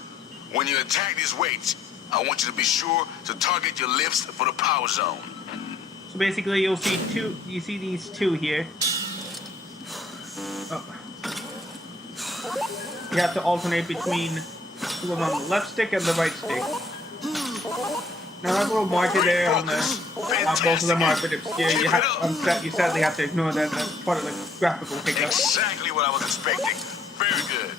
when you attack these weights, I want you to be sure to target your lifts for the power zone. So basically, you'll see two. You see these two here. Oh. You have to alternate between the one on the left stick and the right stick. Now that little marker there on the both of them are a bit obscure. You sadly have to ignore that. That's part of the graphical pickup. Exactly what I was expecting. Very good.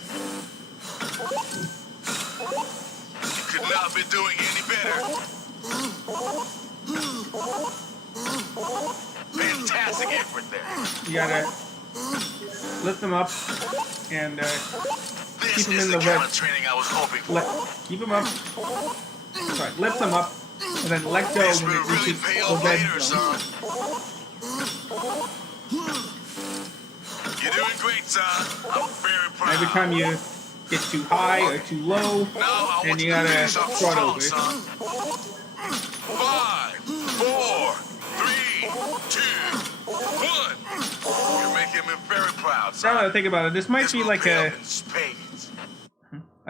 You could not be doing any better. Fantastic effort there. You gotta lift them up and keep them in the kind red. of training I was hoping for. Keep them up. Sorry, lift them up and then let go This when will it really reaches pay the off red later, zone. son. You're doing great, son. I'm very proud. Every time you get too high or too low, and you gotta start over. 5, 4, 3, 2, 1. You're making me very proud, son. Now that I think about it, this might be like a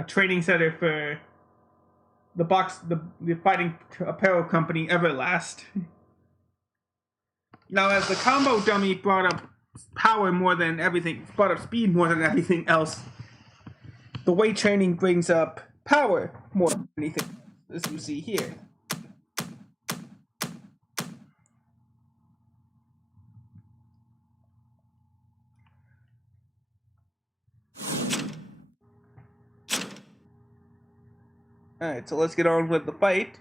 training center for the fighting apparel company Everlast. Now, as the combo dummy brought up power more than everything, brought up speed more than everything else, the weight training brings up power more than anything, as you see here. Alright, so let's get on with the fight.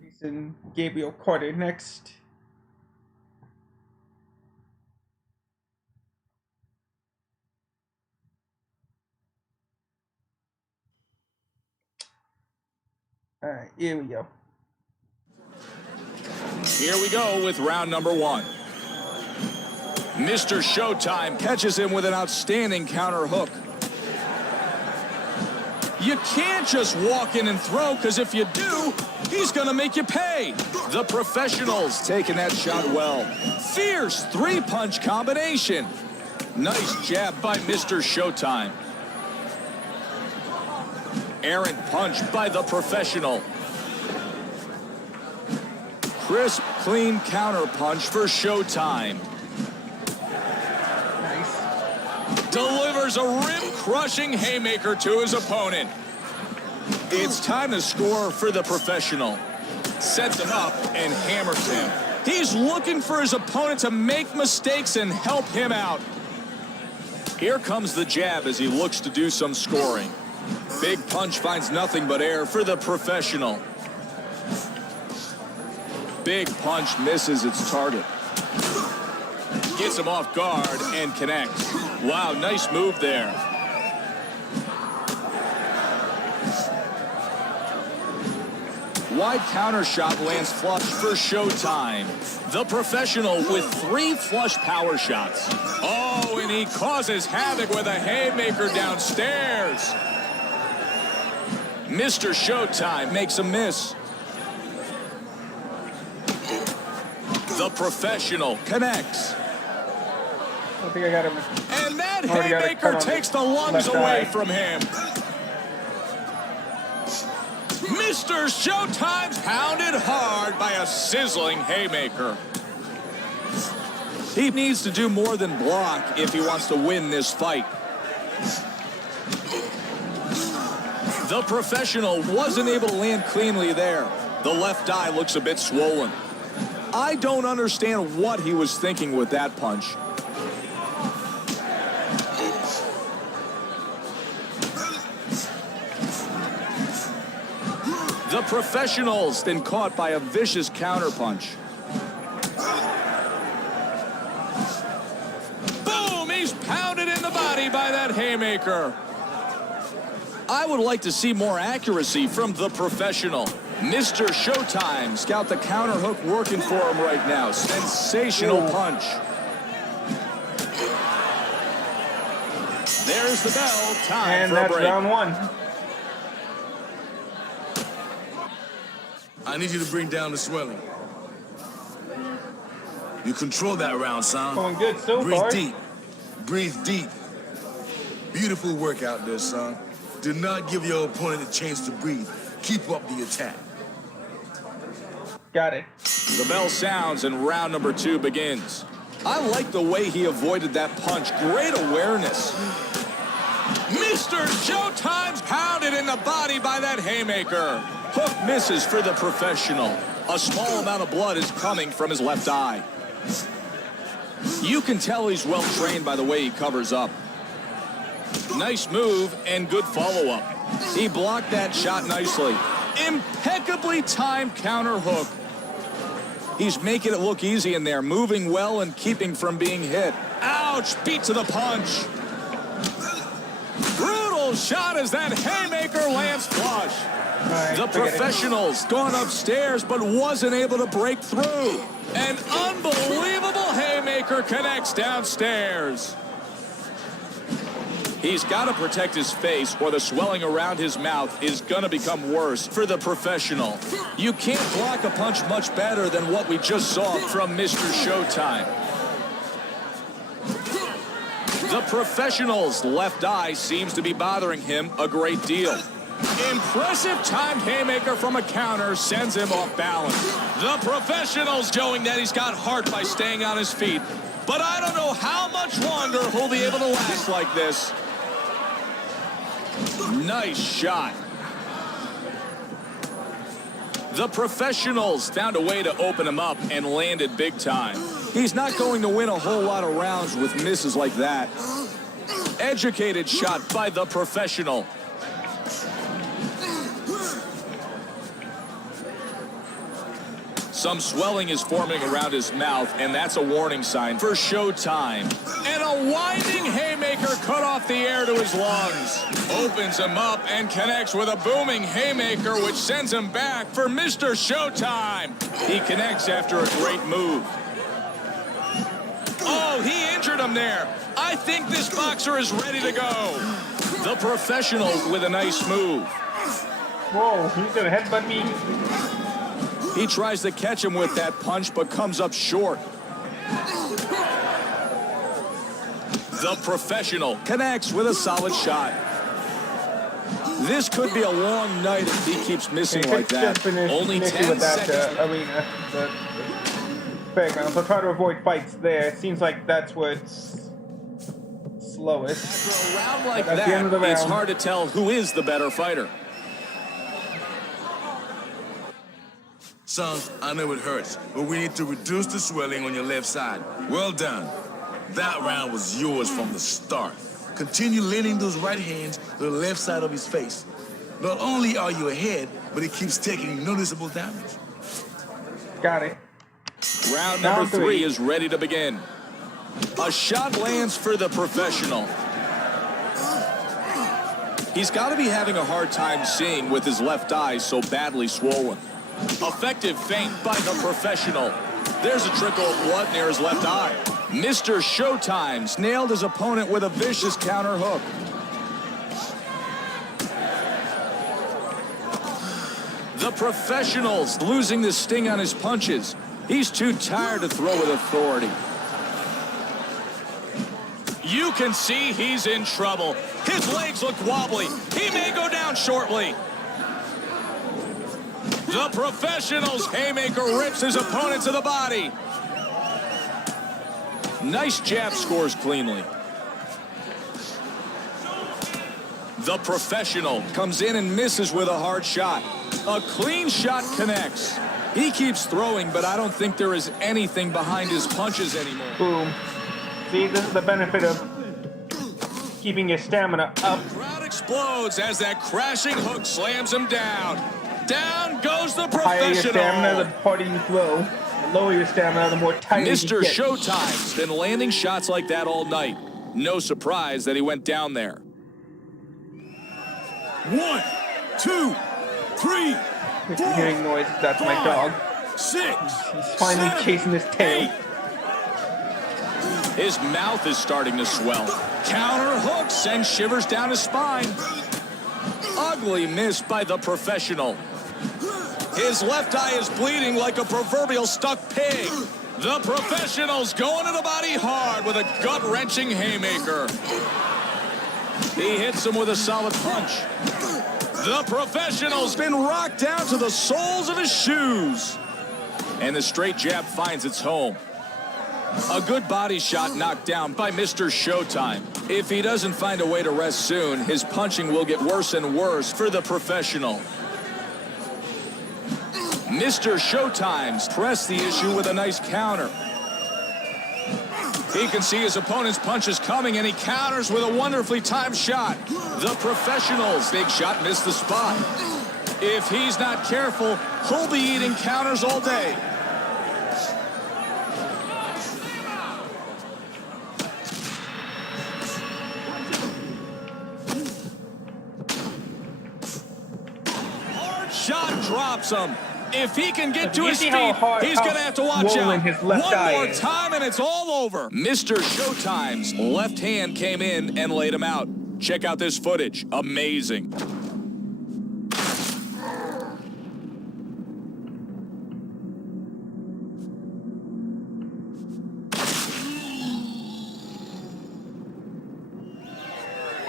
Jason Gabriel Carter next. Alright, here we go. Here we go with round number 1. Mr. Showtime catches him with an outstanding counter hook. You can't just walk in and throw, because if you do, he's going to make you pay. The Professionals taking that shot well. Fierce 3-punch combination. Nice jab by Mr. Showtime. Errant punch by the Professional. Crisp, clean counter punch for Showtime. Delivers a rim-crushing haymaker to his opponent. It's time to score for the Professional. Sets him up and hammers him. He's looking for his opponent to make mistakes and help him out. Here comes the jab as he looks to do some scoring. Big punch finds nothing but air for the Professional. Big punch misses its target. Gets him off guard and connects. Wow, nice move there. Wide counter shot lands flush for Showtime. The Professional with 3 flush power shots. Oh, and he causes havoc with a haymaker downstairs. Mr. Showtime makes a miss. The Professional connects. I think I got him. And that haymaker takes the lungs away from him. Mr. Showtime's pounded hard by a sizzling haymaker. He needs to do more than block if he wants to win this fight. The Professional wasn't able to land cleanly there. The left eye looks a bit swollen. I don't understand what he was thinking with that punch. The Professional's been caught by a vicious counterpunch. Boom! He's pounded in the body by that haymaker. I would like to see more accuracy from the Professional. Mr. Showtime's got the counter hook working for him right now. Sensational punch. There's the bell. Time for a break. And that's round 1. I need you to bring down the swelling. You control that round, son. Going good so far. Breathe deep. Breathe deep. Beautiful work out there, son. Do not give your opponent a chance to breathe. Keep up the attack. Got it. The bell sounds and round number 2 begins. I like the way he avoided that punch. Great awareness. Mr. Showtime's pounded in the body by that haymaker. Hook misses for the Professional. A small amount of blood is coming from his left eye. You can tell he's well trained by the way he covers up. Nice move and good follow-up. He blocked that shot nicely. Impeccably timed counter hook. He's making it look easy in there, moving well and keeping from being hit. Ouch! Beat to the punch. Brutal shot as that haymaker lands flush. Right, the Professional's gone upstairs but wasn't able to break through. An unbelievable haymaker Haymaker connects downstairs. He's got to protect his face or the swelling around his mouth is going to become worse for the professional. You can't block a punch much better than what we just saw from Mr. Showtime. The professional's left eye seems to be bothering him a great deal. Impressive timed haymaker from a counter sends him off balance. The professional's showing that he's got heart by staying on his feet. But I don't know how much longer he'll be able to last like this. Nice shot. The professionals found a way to open him up and landed big time. He's not going to win a whole lot of rounds with misses like that. Educated shot by the professional. Some swelling is forming around his mouth, and that's a warning sign for Showtime. And a winding haymaker cut off the air to his lungs. Opens him up and connects with a booming haymaker, which sends him back for Mr. Showtime. He connects after a great move. Oh, he injured him there. I think this boxer is ready to go. The professional with a nice move. Whoa, he's gonna headbutt me. He tries to catch him with that punch, but comes up short. The professional connects with a solid shot. This could be a long night if he keeps missing like that. Only 10 seconds. Arena, the fairground. So try to avoid fights there. It seems like that's what's slowest. After a round like At the end of the that, it's round, hard to tell who is the better fighter. Son, I know it hurts, but we need to reduce the swelling on your left side. Well done. That round was yours from the start. Continue leaning those right hands to the left side of his face. Not only are you ahead, but he keeps taking noticeable damage. got it. Round number 3 is ready to begin. A shot lands for the professional. He's got to be having a hard time seeing with his left eye so badly swollen. Effective feint by the professional. There's a trickle of blood near his left eye. Mr. Showtime's nailed his opponent with a vicious counter hook. The professional's losing the sting on his punches. He's too tired to throw with authority. You can see he's in trouble. His legs look wobbly. He may go down shortly. The professional's haymaker rips his opponent to the body. Nice jab, scores cleanly. The professional comes in and misses with a hard shot. A clean shot connects. He keeps throwing, but I don't think there is anything behind his punches anymore. Boom. See, this is the benefit of keeping your stamina up. The crowd explodes as that crashing hook slams him down. Down goes the professional. Higher your stamina, the harder you throw. The lower your stamina, the more tired you Mr. get. Showtime's been landing shots like that all night. No surprise that he went down there. 1, 2, 3, If you're hearing noise, that's my dog. 6. He's finally chasing his tail. His mouth is starting to swell. Counter hook sends shivers down his spine. Ugly miss by the professional. His left eye is bleeding like a proverbial stuck pig. The professional's going to the body hard with a gut-wrenching haymaker. He hits him with a solid punch. The professional's been rocked down to the soles of his shoes. And the straight jab finds its home. A good body shot knocked down by Mr. Showtime. If he doesn't find a way to rest soon, his punching will get worse and worse for the professional. Mr. Showtime's pressed the issue with a nice counter. He can see his opponent's punches coming, and he counters with a wonderfully timed shot. The professional's big shot missed the spot. If he's not careful, he'll be eating counters all day. Hard shot drops him. If he can get to You his see feet, how hard- he's how going to have to watch swollen out. his left One eye more is. time, and it's all over. Mr. Showtime's left hand came in and laid him out. Check out this footage. Amazing.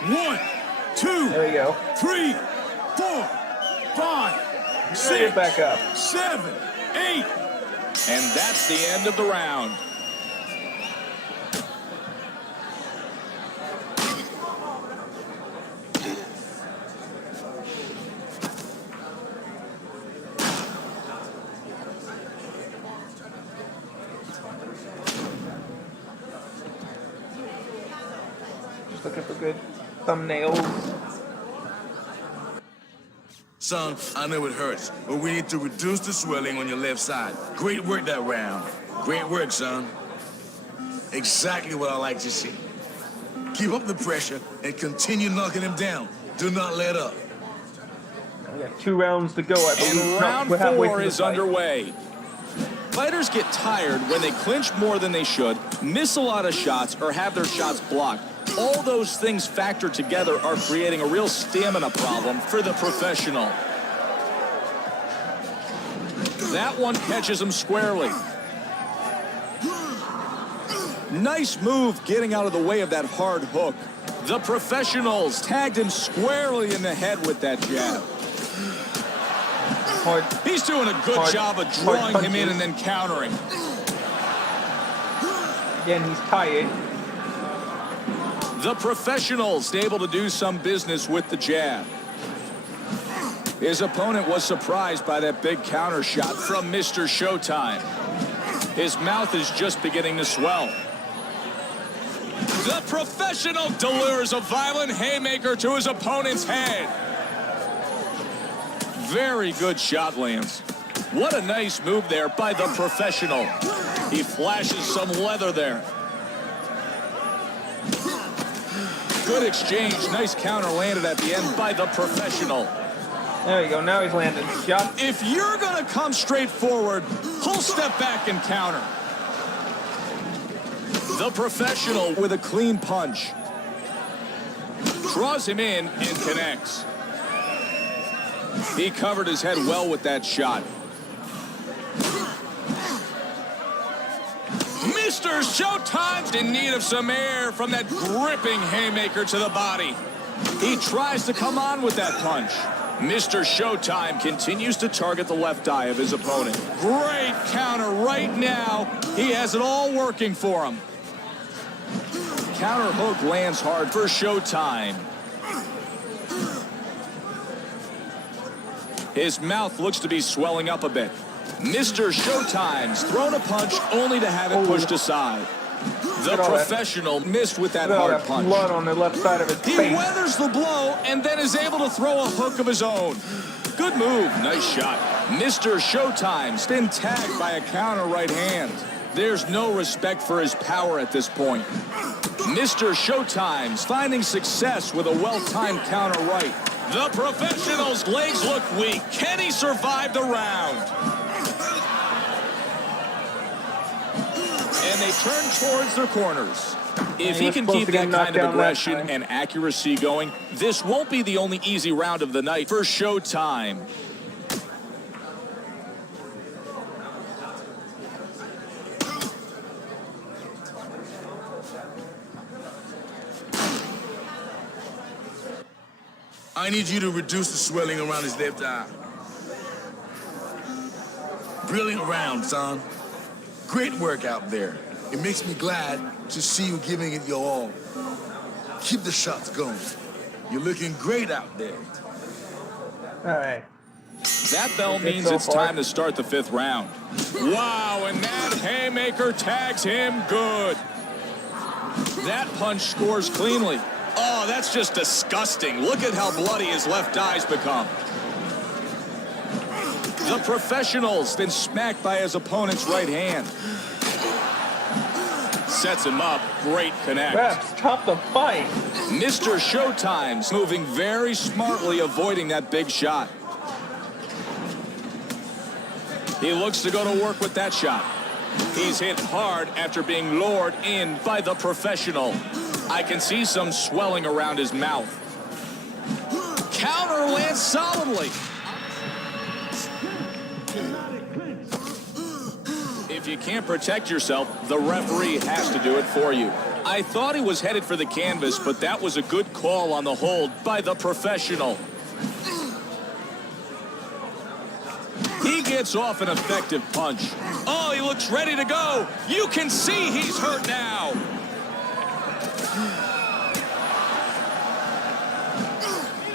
One, two, There we go. 3, 4, 5, Get 6, back up. 7, 8. And that's the end of the round. Just looking for good thumbnails. Son, I know it hurts, but we need to reduce the swelling on your left side. Great work that round. Great work, son. Exactly what I like to see. Keep up the pressure and continue knocking him down. Do not let up. We got 2 rounds to go, I believe. And No, round we're halfway 4 through the is fight. underway. Fighters get tired when they clinch more than they should, miss a lot of shots, or have their shots blocked. All those things factored together are creating a real stamina problem for the professional. That one catches him squarely. Nice move getting out of the way of that hard hook. The professionals tagged him squarely in the head with that jab. Hard. He's doing a good job of drawing him in and then countering. Again, he's tired. The professionals able to do some business with the jab. His opponent was surprised by that big counter shot from Mr. Showtime. His mouth is just beginning to swell. The professional delivers a violent haymaker to his opponent's head. Very good shot lands. What a nice move there by the professional. He flashes some leather there. Good exchange. Nice counter landed at the end by the professional. There you go. Now he's landing. Shot. If you're going to come straight forward, he'll step back and counter. The professional with a clean punch. Draws him in and connects. He covered his head well with that shot. Mr. Showtime's in need of some air from that gripping haymaker to the body. He tries to come on with that punch. Mr. Showtime continues to target the left eye of his opponent. Great counter right now. He has it all working for him. Counter hook lands hard for Showtime. His mouth looks to be swelling up a bit. Mr. Showtime's thrown a punch only to have it pushed aside. The professional missed with that hard punch. Blood on the left side of his He face. weathers the blow and then is able to throw a hook of his own. Good move. Nice shot. Mr. Showtime's been tagged by a counter right hand. There's no respect for his power at this point. Mr. Showtime's finding success with a well-timed counter right. The professional's legs look weak. Can he survive the round? And they turn towards their corners. If he can keep that kind of aggression and accuracy going, this won't be the only easy round of the night for Showtime. I need you to reduce the swelling around his left eye. Brilliant round, son. Great work out there. It makes me glad to see you giving it your all. Keep the shots going. You're looking great out there. All right. That bell means it's time to start the 5th round. Wow, and that haymaker tags him good. That punch scores cleanly. Oh, that's just disgusting. Look at how bloody his left eye's become. The professional's been smacked by his opponent's right hand. Sets him up. Great connect. Refs, tough to fight. Mr. Showtime's moving very smartly, avoiding that big shot. He looks to go to work with that shot. He's hit hard after being lured in by the professional. I can see some swelling around his mouth. Counter lands solidly. If you can't protect yourself, the referee has to do it for you. I thought he was headed for the canvas, but that was a good call on the hold by the professional. He gets off an effective punch. Oh, he looks ready to go. You can see he's hurt now.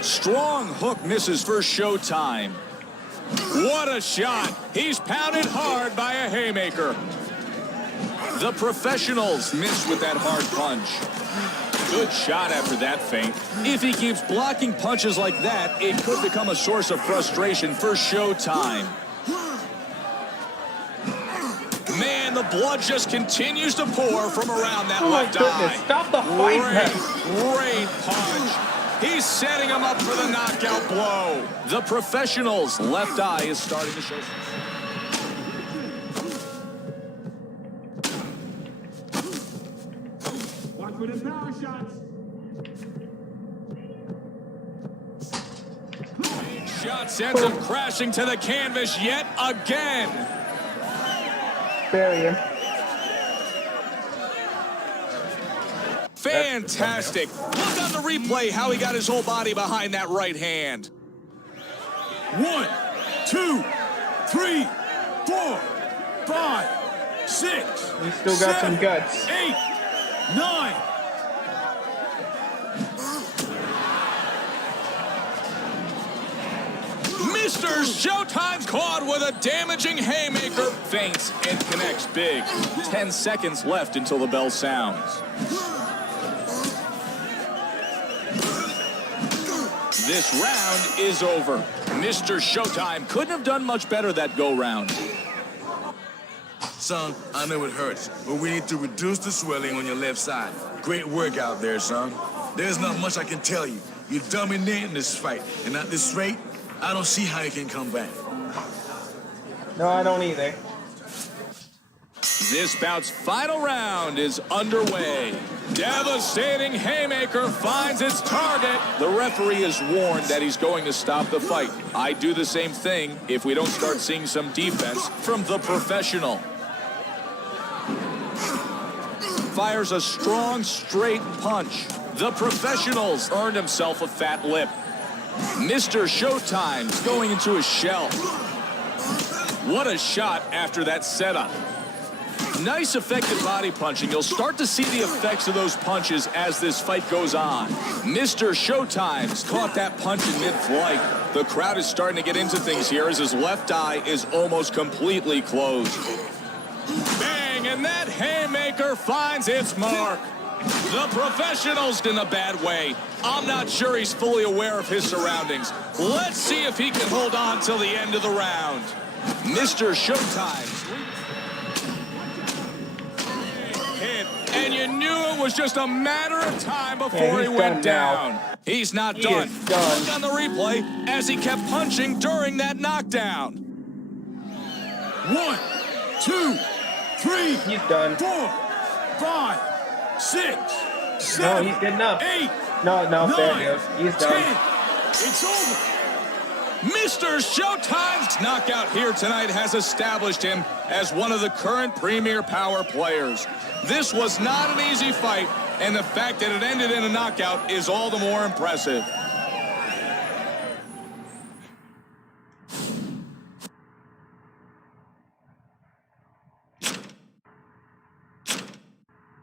Strong hook misses for Showtime. What a shot. He's pounded hard by a haymaker. The professionals miss with that hard punch. Good shot after that feint. If he keeps blocking punches like that, it could become a source of frustration for Showtime. Man, the blood just continues to pour from around that left eye. Stop the fight, man. Great punch. He's setting him up for the knockout blow. The professional's left eye is starting to show. Watch for the power shots. Shot sends him crashing to the canvas yet again. Bury him. Fantastic. Look on the replay how he got his whole body behind that right hand. 1, 2, 3, 4, 5, 6. He's still got some guts. 8, 9. Mr. Showtime's caught with a damaging haymaker. Feints and connects big. 10 seconds left until the bell sounds. This round is over. Mr. Showtime couldn't have done much better that go-round. Son, I know it hurts, but we need to reduce the swelling on your left side. Great work out there, son. There's not much I can tell you. You're dominating this fight, and at this rate, I don't see how you can come back. No, I don't either. This bout's final round is underway. Devastating haymaker finds its target. The referee is warned that he's going to stop the fight. I'd do the same thing if we don't start seeing some defense from the professional. Fires a strong, straight punch. The professional's earned himself a fat lip. Mr. Showtime's going into a shell. What a shot after that setup. Nice effective body punching. You'll start to see the effects of those punches as this fight goes on. Mr. Showtime's caught that punch in mid-flight. The crowd is starting to get into things here as his left eye is almost completely closed. Bang, and that haymaker finds its mark. The professional's in a bad way. I'm not sure he's fully aware of his surroundings. Let's see if he can hold on till the end of the round. Mr. Showtime. Hit, and you knew it was just a matter of time before he went down. He's not done. Look on the replay as he kept punching during that knockdown. 1, 2, 3, He's done. 4, 5, 6, 7, No, he's getting up. 8, No, 9, there he goes. He's 10. done. It's over. Mr. Showtime's knockout here tonight has established him as one of the current premier power players. This was not an easy fight, and the fact that it ended in a knockout is all the more impressive.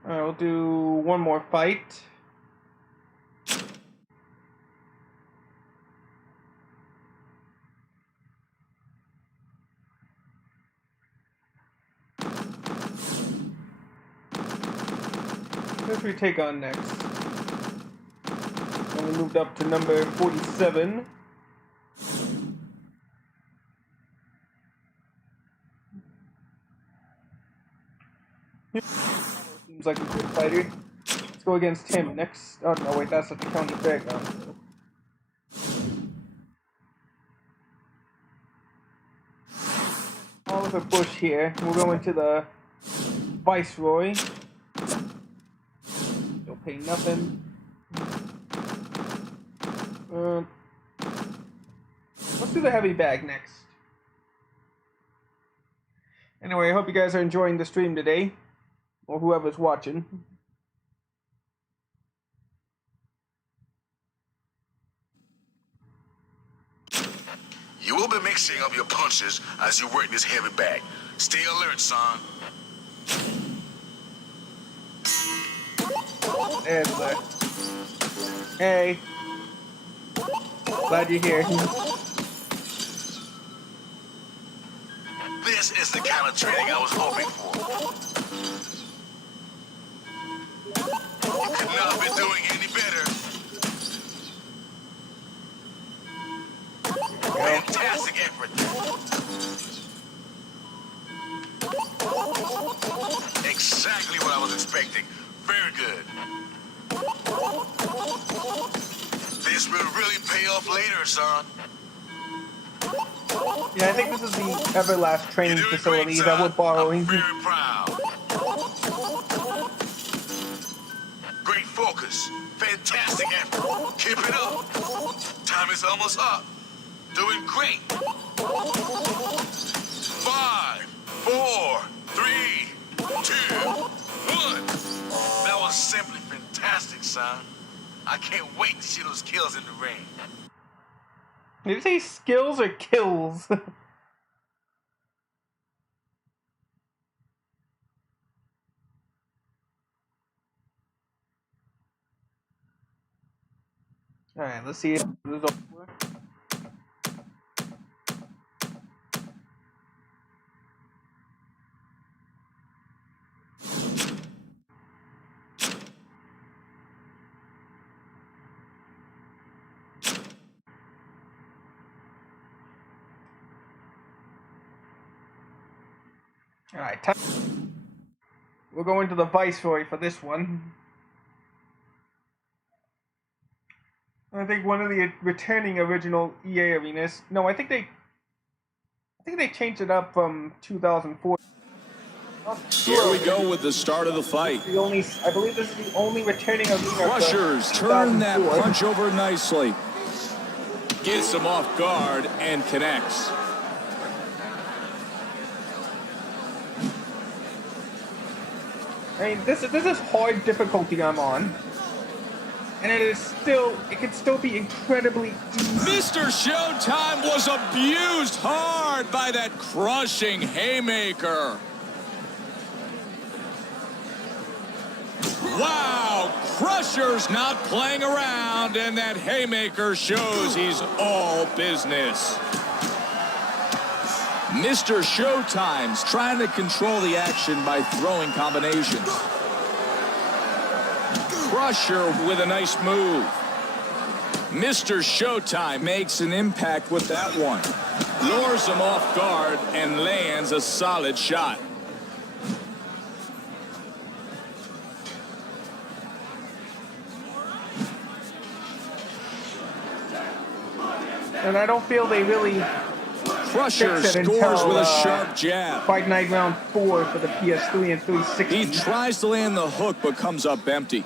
All right, we'll do one more fight. Who should we take on next? And we moved up to number 47. Seems like a good fighter. Let's go against him next. Oh no, wait, that's at the county fairground. for Bush here. We'll go into the Viceroy. Don't pay nothing. Let's do the heavy bag next. Anyway, I hope you guys are enjoying the stream today, or whoever's watching. You will be mixing up your punches as you work this heavy bag. Stay alert, son. And hey, glad you're here. This is the kind of training I was hoping for. You could not be doing any better. Fantastic effort. Exactly what I was expecting. Very good. This will really pay off later, son. Yeah, I think this is the Everlast training You're doing facility great, that we're son. borrowing. I'm very proud. Great focus. Fantastic effort. Keep it up. Time is almost up. Doing great. 5, 4, 3, 2, 1. That was simply fantastic, son. I can't wait to see those kills in the ring. Did you say skills or kills? Alright, let's see if this is over. Alright, we'll go into the Viceroy for this one. I think one of the returning original EA arenas. No, I think they changed it up from 2004. Here we go with the start of the fight. I believe this is the only returning arena. Crushers turn that punch over nicely. Gets him off guard and connects. I mean, this is hard difficulty I'm on, and it can still be incredibly easy. Mr. Showtime was abused hard by that crushing haymaker. Wow, Crusher's not playing around, and that haymaker shows he's all business. Mr. Showtime's trying to control the action by throwing combinations. Crusher with a nice move. Mr. Showtime makes an impact with that one. Lures him off guard and lands a solid shot. And I don't feel they really Crusher fixed it scores until, with a sharp jab. Fight Night Round 4 for the PS3 and 360. He tries to land the hook but comes up empty.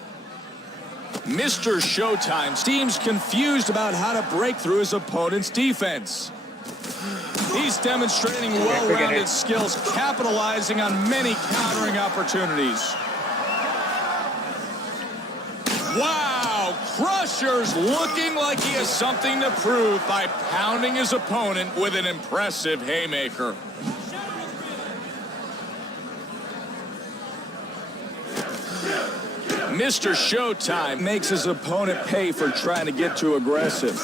Mr. Showtime seems confused about how to break through his opponent's defense. He's demonstrating well-rounded skills, capitalizing on many countering opportunities. Wow, Crusher's looking like he has something to prove by pounding his opponent with an impressive haymaker. Mr. Showtime makes his opponent pay for trying to get too aggressive.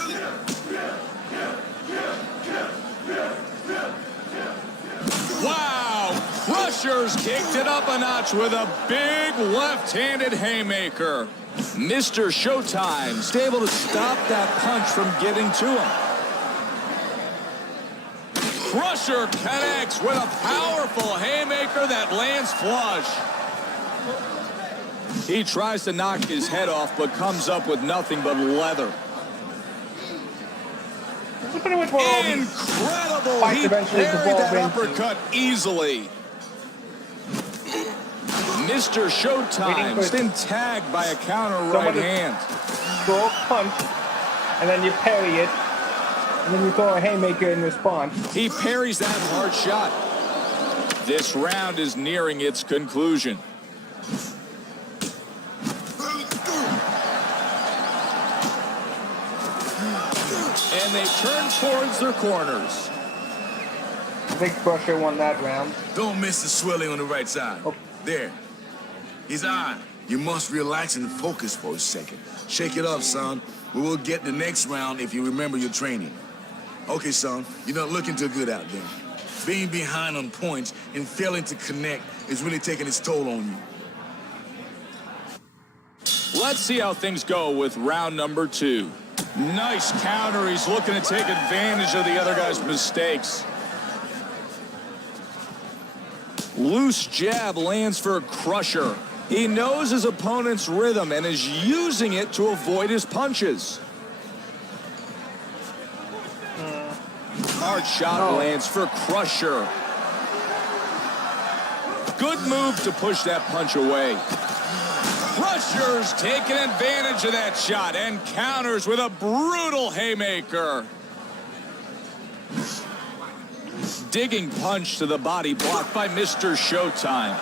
Wow, Crusher's kicked it up a notch with a big left-handed haymaker. Mr. Showtime's able to stop that punch from getting to him. Crusher connects with a powerful haymaker that lands flush. He tries to knock his head off, but comes up with nothing but leather. That's pretty much what all these Incredible! fights He eventually parried devolve that into. uppercut easily. Mr. Waiting Showtime's for been tagged by a counter someone right to hand. throw a punch, and then you parry it, and then you throw a haymaker in response. He parries that hard shot. This round is nearing its conclusion. And they turn towards their corners. Big Crusher won that round. Don't miss the swelling on the right side. Oh. There. His eye. You must relax and focus for a second. Shake it up, son. We will get the next round if you remember your training. Okay, son, you're not looking too good out there. Being behind on points and failing to connect is really taking its toll on you. Let's see how things go with round number 2. Nice counter. He's looking to take advantage of the other guy's mistakes. Loose jab lands for a crusher. He knows his opponent's rhythm and is using it to avoid his punches. Hard shot lands for crusher. Good move to push that punch away. Crusher's taking advantage of that shot and counters with a brutal haymaker. Digging punch to the body, blocked by Mr. Showtime.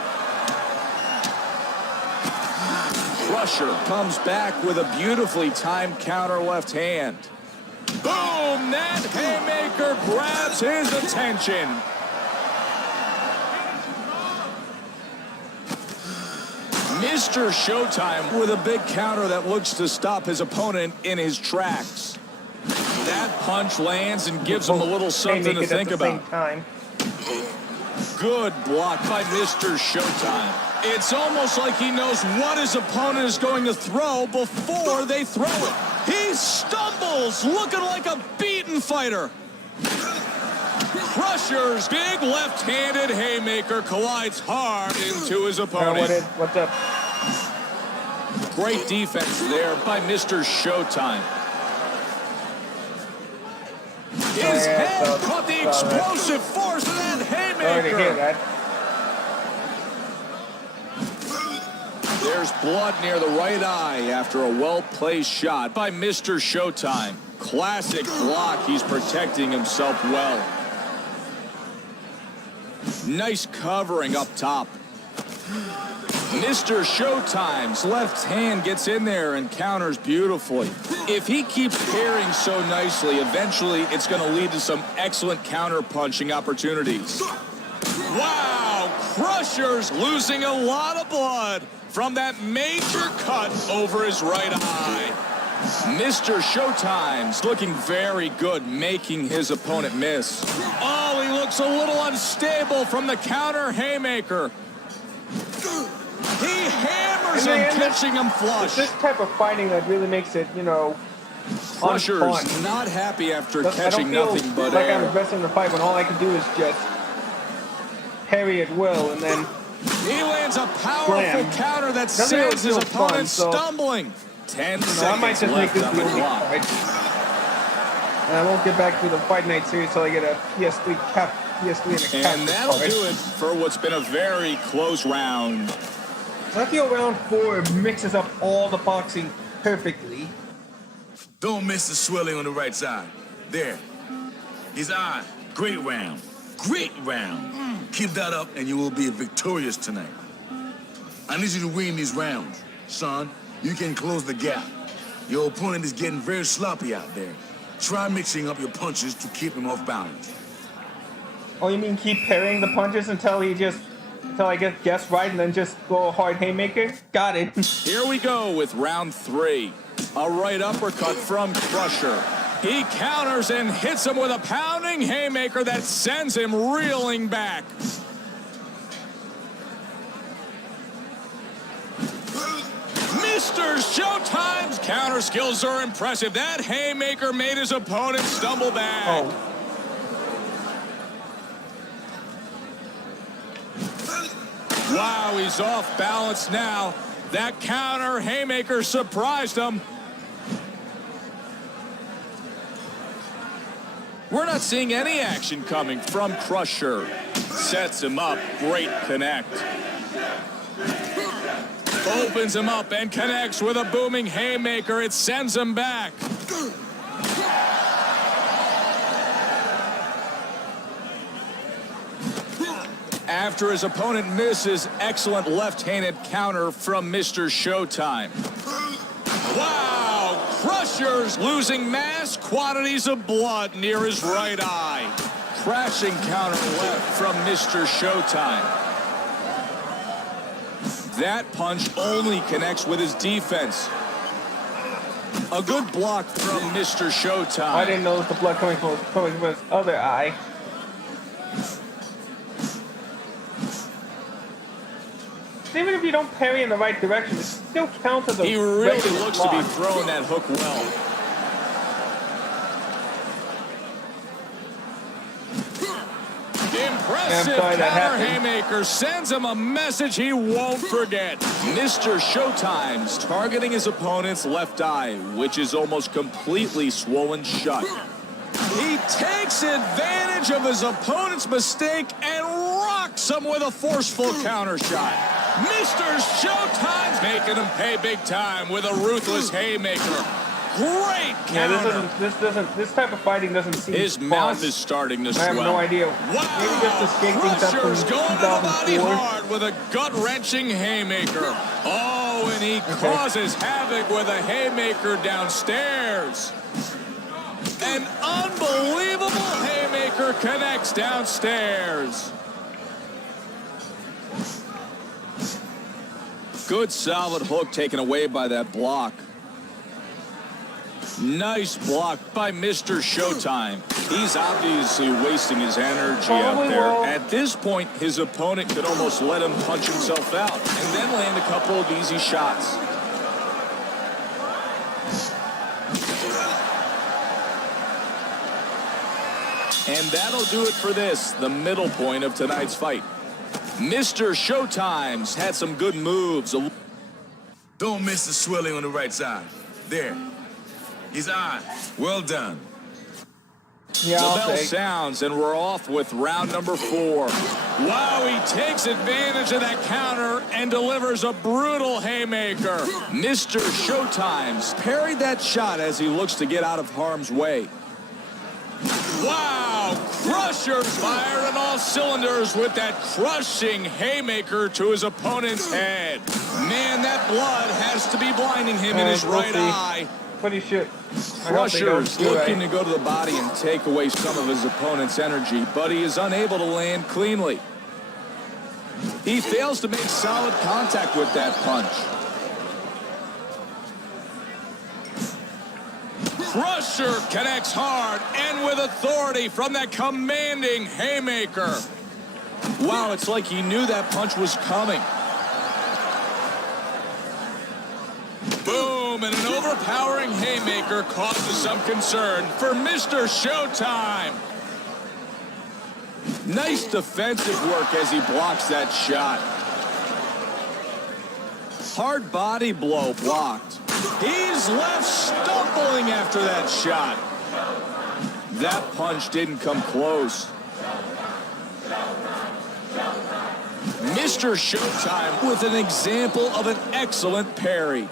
Crusher comes back with a beautifully timed counter left hand. Boom! That haymaker grabs his attention. Mr. Showtime with a big counter that looks to stop his opponent in his tracks. That punch lands and gives him a little something to think about. Good block by Mr. Showtime. It's almost like he knows what his opponent is going to throw before they throw it. He stumbles, looking like a beaten fighter. Crusher's big left-handed haymaker collides hard into his opponent. What's up? Great defense there by Mr. Showtime. His head caught the explosive force of that haymaker. There's blood near the right eye after a well-placed shot by Mr. Showtime. Classic block. He's protecting himself well. Nice covering up top. Mr. Showtime's left hand gets in there and counters beautifully. If he keeps parrying so nicely, eventually it's going to lead to some excellent counter-punching opportunities. Wow! Crusher's losing a lot of blood from that major cut over his right eye. Mr. Showtime's looking very good, making his opponent miss. Oh, he looks a little unstable from the counter haymaker. He hammers him, catching him flush. It's this type of fighting that really makes it, you know, Crusher's unfun. not happy after I don't catching feel nothing but like air. I'm investing in the fight when all I can do is just parry at will and then He lands a powerful slam. counter that Doesn't really sends his feel fun, opponent so- stumbling. 10 I might seconds just make left this on the the only clock. fight. And I won't get back to the Fight Night series until I get a PS3 and a And that'll do it for what's been a very close round. I feel round 4 mixes up all the boxing perfectly. Don't miss the swelling on the right side. There. His eye. Great round. Great round. Keep that up and you will be victorious tonight. I need you to win these rounds. Son, you can close the gap. Your opponent is getting very sloppy out there. Try mixing up your punches to keep him off balance. Oh, you mean keep parrying the punches until I get guessed right and then just go a hard haymaker? Got it. Here we go with round 3. A right uppercut from Crusher. He counters and hits him with a pounding haymaker that sends him reeling back. Mr. Showtime's counter skills are impressive. That haymaker made his opponent stumble back. Oh. Wow, he's off balance now. That counter haymaker surprised him. We're not seeing any action coming from Crusher. Sets him up. Great connect. Opens him up and connects with a booming haymaker. It sends him back. After his opponent misses, excellent left-handed counter from Mr. Showtime. Wow! Crusher's losing mass quantities of blood near his right eye. Crashing counter left from Mr. Showtime. That punch only connects with his defense. A good block from Mr. Showtime. I didn't notice the blood coming from his other eye. Even if you don't parry in the right direction, it still counts as a He really regular looks block. to be throwing that hook well. Impressive counter haymaker sends him a message he won't forget. Mr. Showtime's targeting his opponent's left eye, which is almost completely swollen shut. He takes advantage of his opponent's mistake and rocks him with a forceful counter shot. Mr. Showtime's making him pay big time with a ruthless haymaker. Great counter. Yeah, this type of fighting doesn't seem His fun. mouth is starting to swell. I have no idea. Wow. Maybe just the skate things up from Crusher's going to the body 2004. hard with a gut-wrenching haymaker. Oh, and he causes havoc with a haymaker downstairs. An unbelievable haymaker connects downstairs. Good solid hook taken away by that block. Nice block by Mr. Showtime. He's obviously wasting his energy out there. At this point, his opponent could almost let him punch himself out and then land a couple of easy shots. And that'll do it for this, the middle point of tonight's fight. Mr. Showtime's had some good moves. Don't miss the swelling on the right side. There. He's on. Well done. Yeah, The I'll bell take. sounds, and we're off with round number 4. Wow, he takes advantage of that counter and delivers a brutal haymaker. Mr. Showtime's parried that shot as he looks to get out of harm's way. Wow, Crusher's fired on all cylinders with that crushing haymaker to his opponent's head. Man, that blood has to be blinding him in his right eye. Pretty sure. Crusher's looking to go to the body and take away some of his opponent's energy, but he is unable to land cleanly. He fails to make solid contact with that punch. Crusher connects hard and with authority from that commanding haymaker. Wow, it's like he knew that punch was coming. Boom, and an overpowering haymaker causes some concern for Mr. Showtime. Nice defensive work as he blocks that shot. Hard body blow blocked. He's left stumbling after that shot. That punch didn't come close. Mr. Showtime with an example of an excellent parry.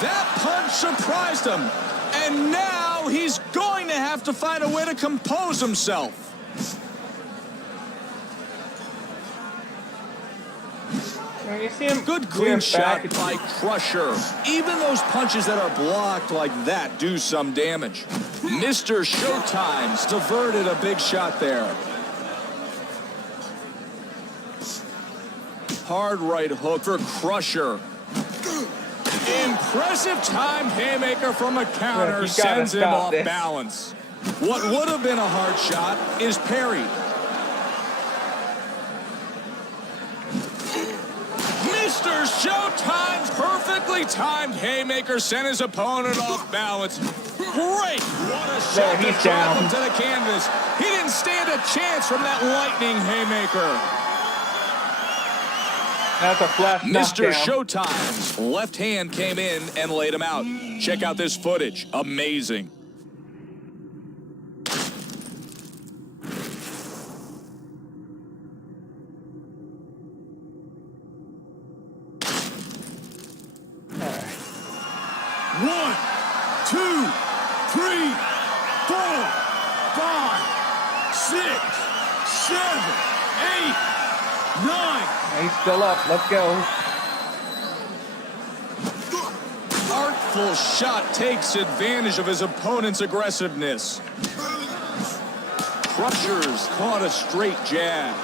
That punch surprised him, and now he's going to have to find a way to compose himself. You see him Good clean shot by Crusher. Even those punches that are blocked like that do some damage. Mr. Showtime's diverted a big shot there. Hard right hook for Crusher. Impressive timed haymaker from a counter sends him off balance. What would have been a hard shot is parried. Mr. Showtime's perfectly timed haymaker sent his opponent off balance. Great! What a shot to drop him to the canvas. He didn't stand a chance from that lightning haymaker. That's a flash Mr. knockdown. Showtime's left hand came in and laid him out. Check out this footage. Amazing. One, 2, 3, 4, 5, 6, 7, 8, 9. He's still up. Let's go. Artful shot takes advantage of his opponent's aggressiveness. Crushers caught a straight jab.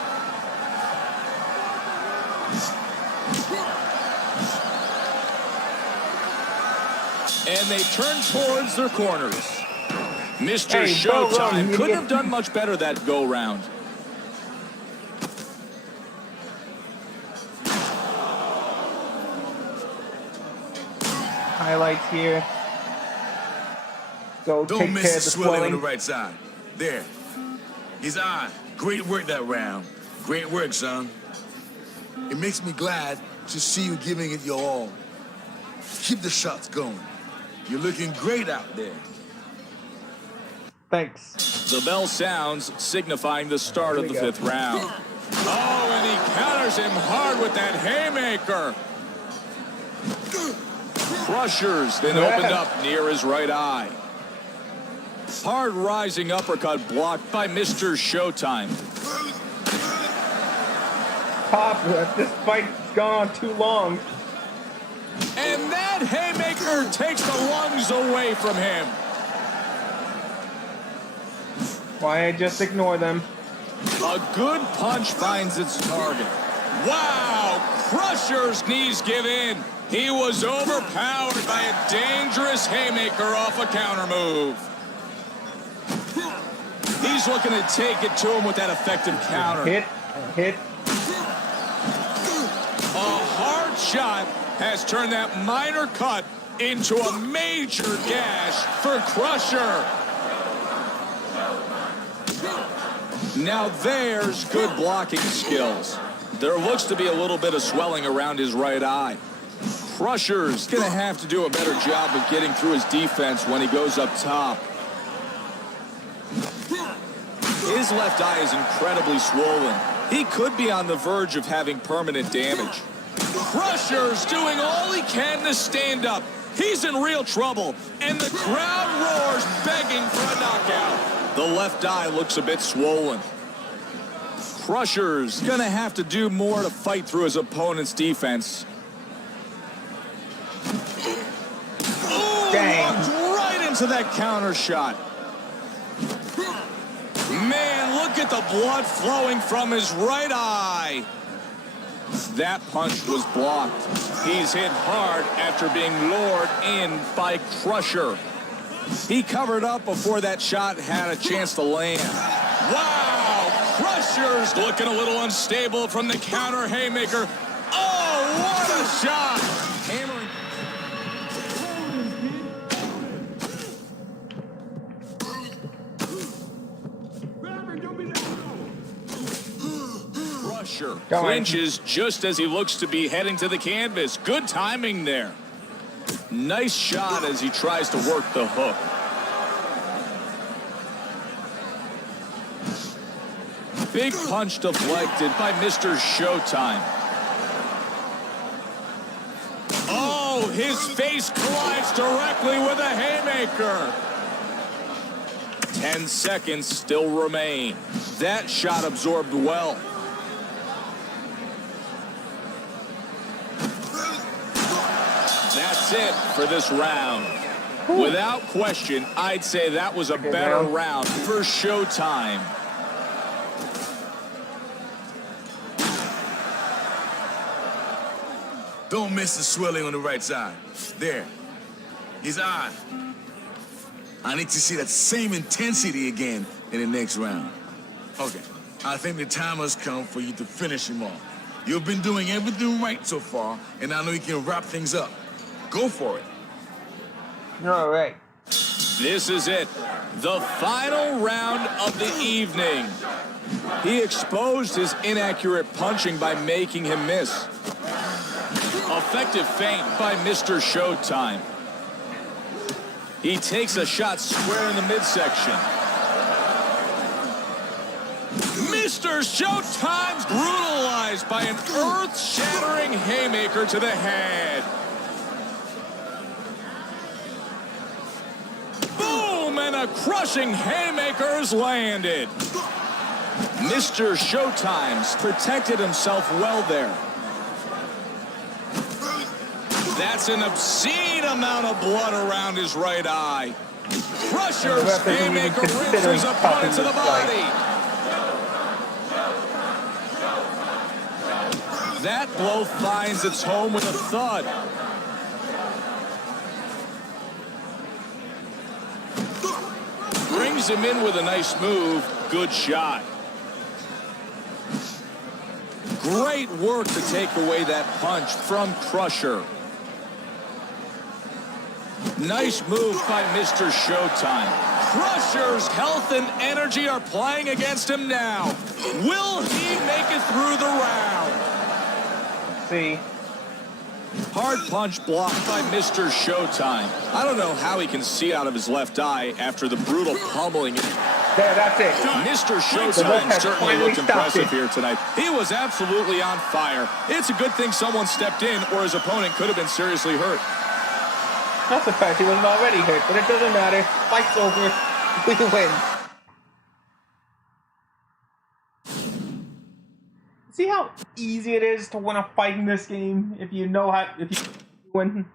And they turn towards their corners. Mr. Hey, Showtime you couldn't idiot. have done much better that go-round. Highlights here. So Don't take miss care the of the swelling on swelling. the right side. There. His eye. Great work that round. Great work, son. It makes me glad to see you giving it your all. Keep the shots going. You're looking great out there. Thanks. The bell sounds, signifying the start of the Here we 5th round. Oh, and he counters him hard with that haymaker. Crushers then opened up near his right eye. Hard rising uppercut blocked by Mr. Showtime. Pop, this fight's gone on too long. And that haymaker takes the lungs away from him. Why I just ignore them? A good punch finds its target. Wow! Crusher's knees give in. He was overpowered by a dangerous haymaker off a counter move. He's looking to take it to him with that effective counter. Hit, hit. A hard shot has turned that minor cut into a major gash for Crusher. Now there's good blocking skills. There looks to be a little bit of swelling around his right eye. Crusher's gonna have to do a better job of getting through his defense when he goes up top. His left eye is incredibly swollen. He could be on the verge of having permanent damage. Crusher's doing all he can to stand up. He's in real trouble, and the crowd roars begging for a knockout. The left eye looks a bit swollen. Crusher's gonna have to do more to fight through his opponent's defense. Ooh, Dang. walked right into that counter shot. Man, look at the blood flowing from his right eye. That punch was blocked. He's hit hard after being lured in by Crusher. He covered up before that shot had a chance to land. Wow! Crusher's looking a little unstable from the counter haymaker. Oh, what a shot! Hammering. Crusher clinches just as he looks to be heading to the canvas. Good timing there. Nice shot as he tries to work the hook. Big punch deflected by Mr. Showtime. Oh, his face collides directly with a haymaker. 10 seconds still remain. That shot absorbed well. That's it for this round. Without question, I'd say that was a better round for Showtime. Don't miss the swelling on the right side. There. His eye. I need to see that same intensity again in the next round. Okay. I think the time has come for you to finish him off. You've been doing everything right so far, and I know you can wrap things up. Go for it. All right. This is it. The final round of the evening. He exposed his inaccurate punching by making him miss. Effective feint by Mr. Showtime. He takes a shot square in the midsection. Mr. Showtime's brutalized by an earth-shattering haymaker to the head. Boom! And a crushing haymaker's landed. Mr. Showtime's protected himself well there. That's an obscene amount of blood around his right eye. Crusher's haymaker rips his opponent to the body. That blow finds its home with a thud. Brings him in with a nice move. Good shot. Great work to take away that punch from Crusher. Nice move by Mr. Showtime. Crusher's health and energy are playing against him now. Will he make it through the round? See. Hard punch blocked by Mr. Showtime. I don't know how he can see out of his left eye after the brutal pummeling. There, that's it. Mr. Showtime certainly looked impressive here tonight. He was absolutely on fire. It's a good thing someone stepped in, or his opponent could have been seriously hurt. Not the fact he wasn't already hurt, but it doesn't matter. Fight's over. We win. See how easy it is to win a fight in this game if you know how. If you win.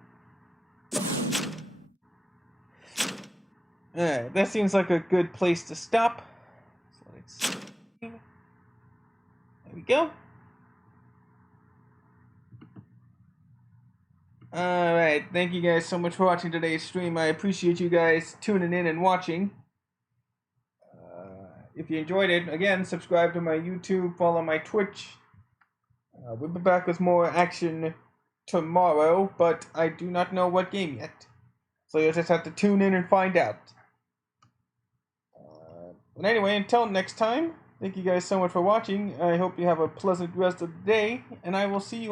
Alright, that seems like a good place to stop. So let's see. There we go. Alright, thank you guys so much for watching today's stream. I appreciate you guys tuning in and watching. If you enjoyed it, again, subscribe to my YouTube, follow my Twitch. We'll be back with more action tomorrow, but I do not know what game yet. So you'll just have to tune in and find out. But anyway, until next time, thank you guys so much for watching. I hope you have a pleasant rest of the day, and I will see you